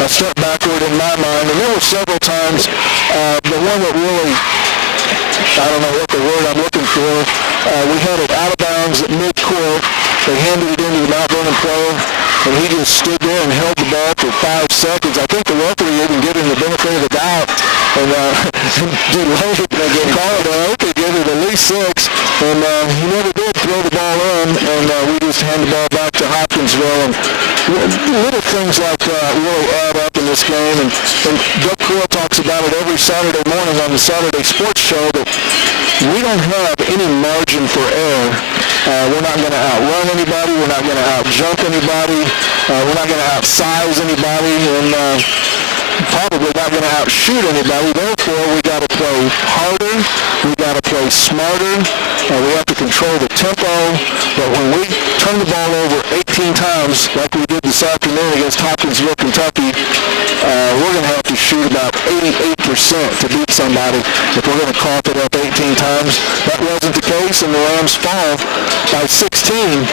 a step backward in my mind. And there were several times, the one that really, I don't know what the word I'm looking for, we had it out of bounds at midcourt. They handed it into the Mount Vernon player, and he just stood there and held the ball for 5 seconds. I think the referee even gave him the benefit of the doubt and delayed it. Called it out. They gave it at least 6, and he never did throw the ball in, and we just hand the ball back to Hopkinsville. And little things like that really add up in this game, and Doug Creel talks about it every Saturday morning on the Saturday Sports Show that we don't have any margin for error. We're not going to outrun anybody. We're not going to outjump anybody. We're not going to outsize anybody. And probably not going to outshoot anybody. Therefore, we got to play harder. We got to play smarter. We have to control the tempo. But when we turn the ball over 18 times, like we did this afternoon against Hopkinsville, Kentucky, we're going to have to shoot about 88% to beat somebody if we're going to cough it up 18 times. That wasn't the case, and the Rams fall by 16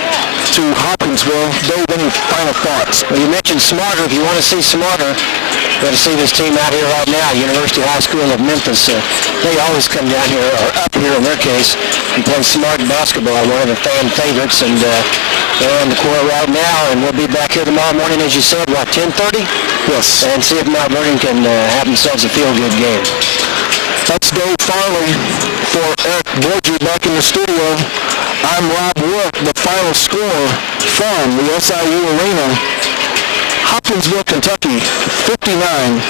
to Hopkinsville. Dave, any final thoughts? Well, you mentioned smarter. If you want to see smarter, you got to see this team out here right now, University High School of Memphis. They always come down here, or up here in their case, and play smart basketball, one of the fan favorites, and they're on the court right now, and we'll be back here tomorrow morning, as you said, 10:30? Yes. And see if Mt.Vernon can have themselves a feel-good game. That's Dave Farley for Eric Boydry back in the studio. I'm Rob Wood. The final score from the SIU Arena: Hopkinsville, Kentucky, 59.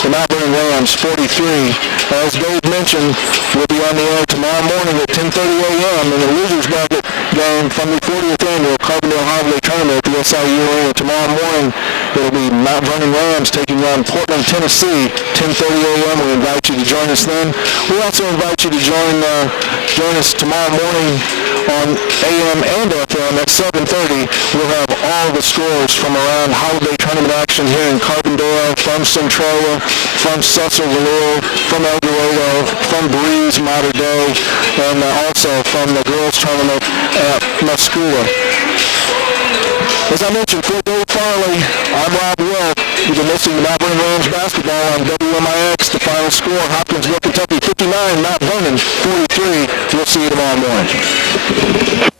The Mt.Vernon Rams, 43. As Dave mentioned, we'll be on the air tomorrow morning at 10:30 a.m. in the losers bracket game from the 40th annual Carbondale Holiday Tournament at the SIU Arena. Tomorrow morning, it'll be Mt.Vernon Rams taking on Portland, Tennessee, 10:30 a.m. We invite you to join us then. We also invite you to join us tomorrow morning on AM and FM at 7:30. We'll have all the scores from around holiday tournament action here in Carbondale, from Centralia, from Cecil-Valera, from El Dorado, from Breeze, Mater Dei, and also from the girls tournament at Muscula. As I mentioned, for Dave Farley, I'm Rob Will. You've been listening to Mt.Vernon Rams basketball on WMIX. The final score: Hopkinsville, Kentucky, 59, Mt.Vernon, 43. We'll see you tomorrow morning.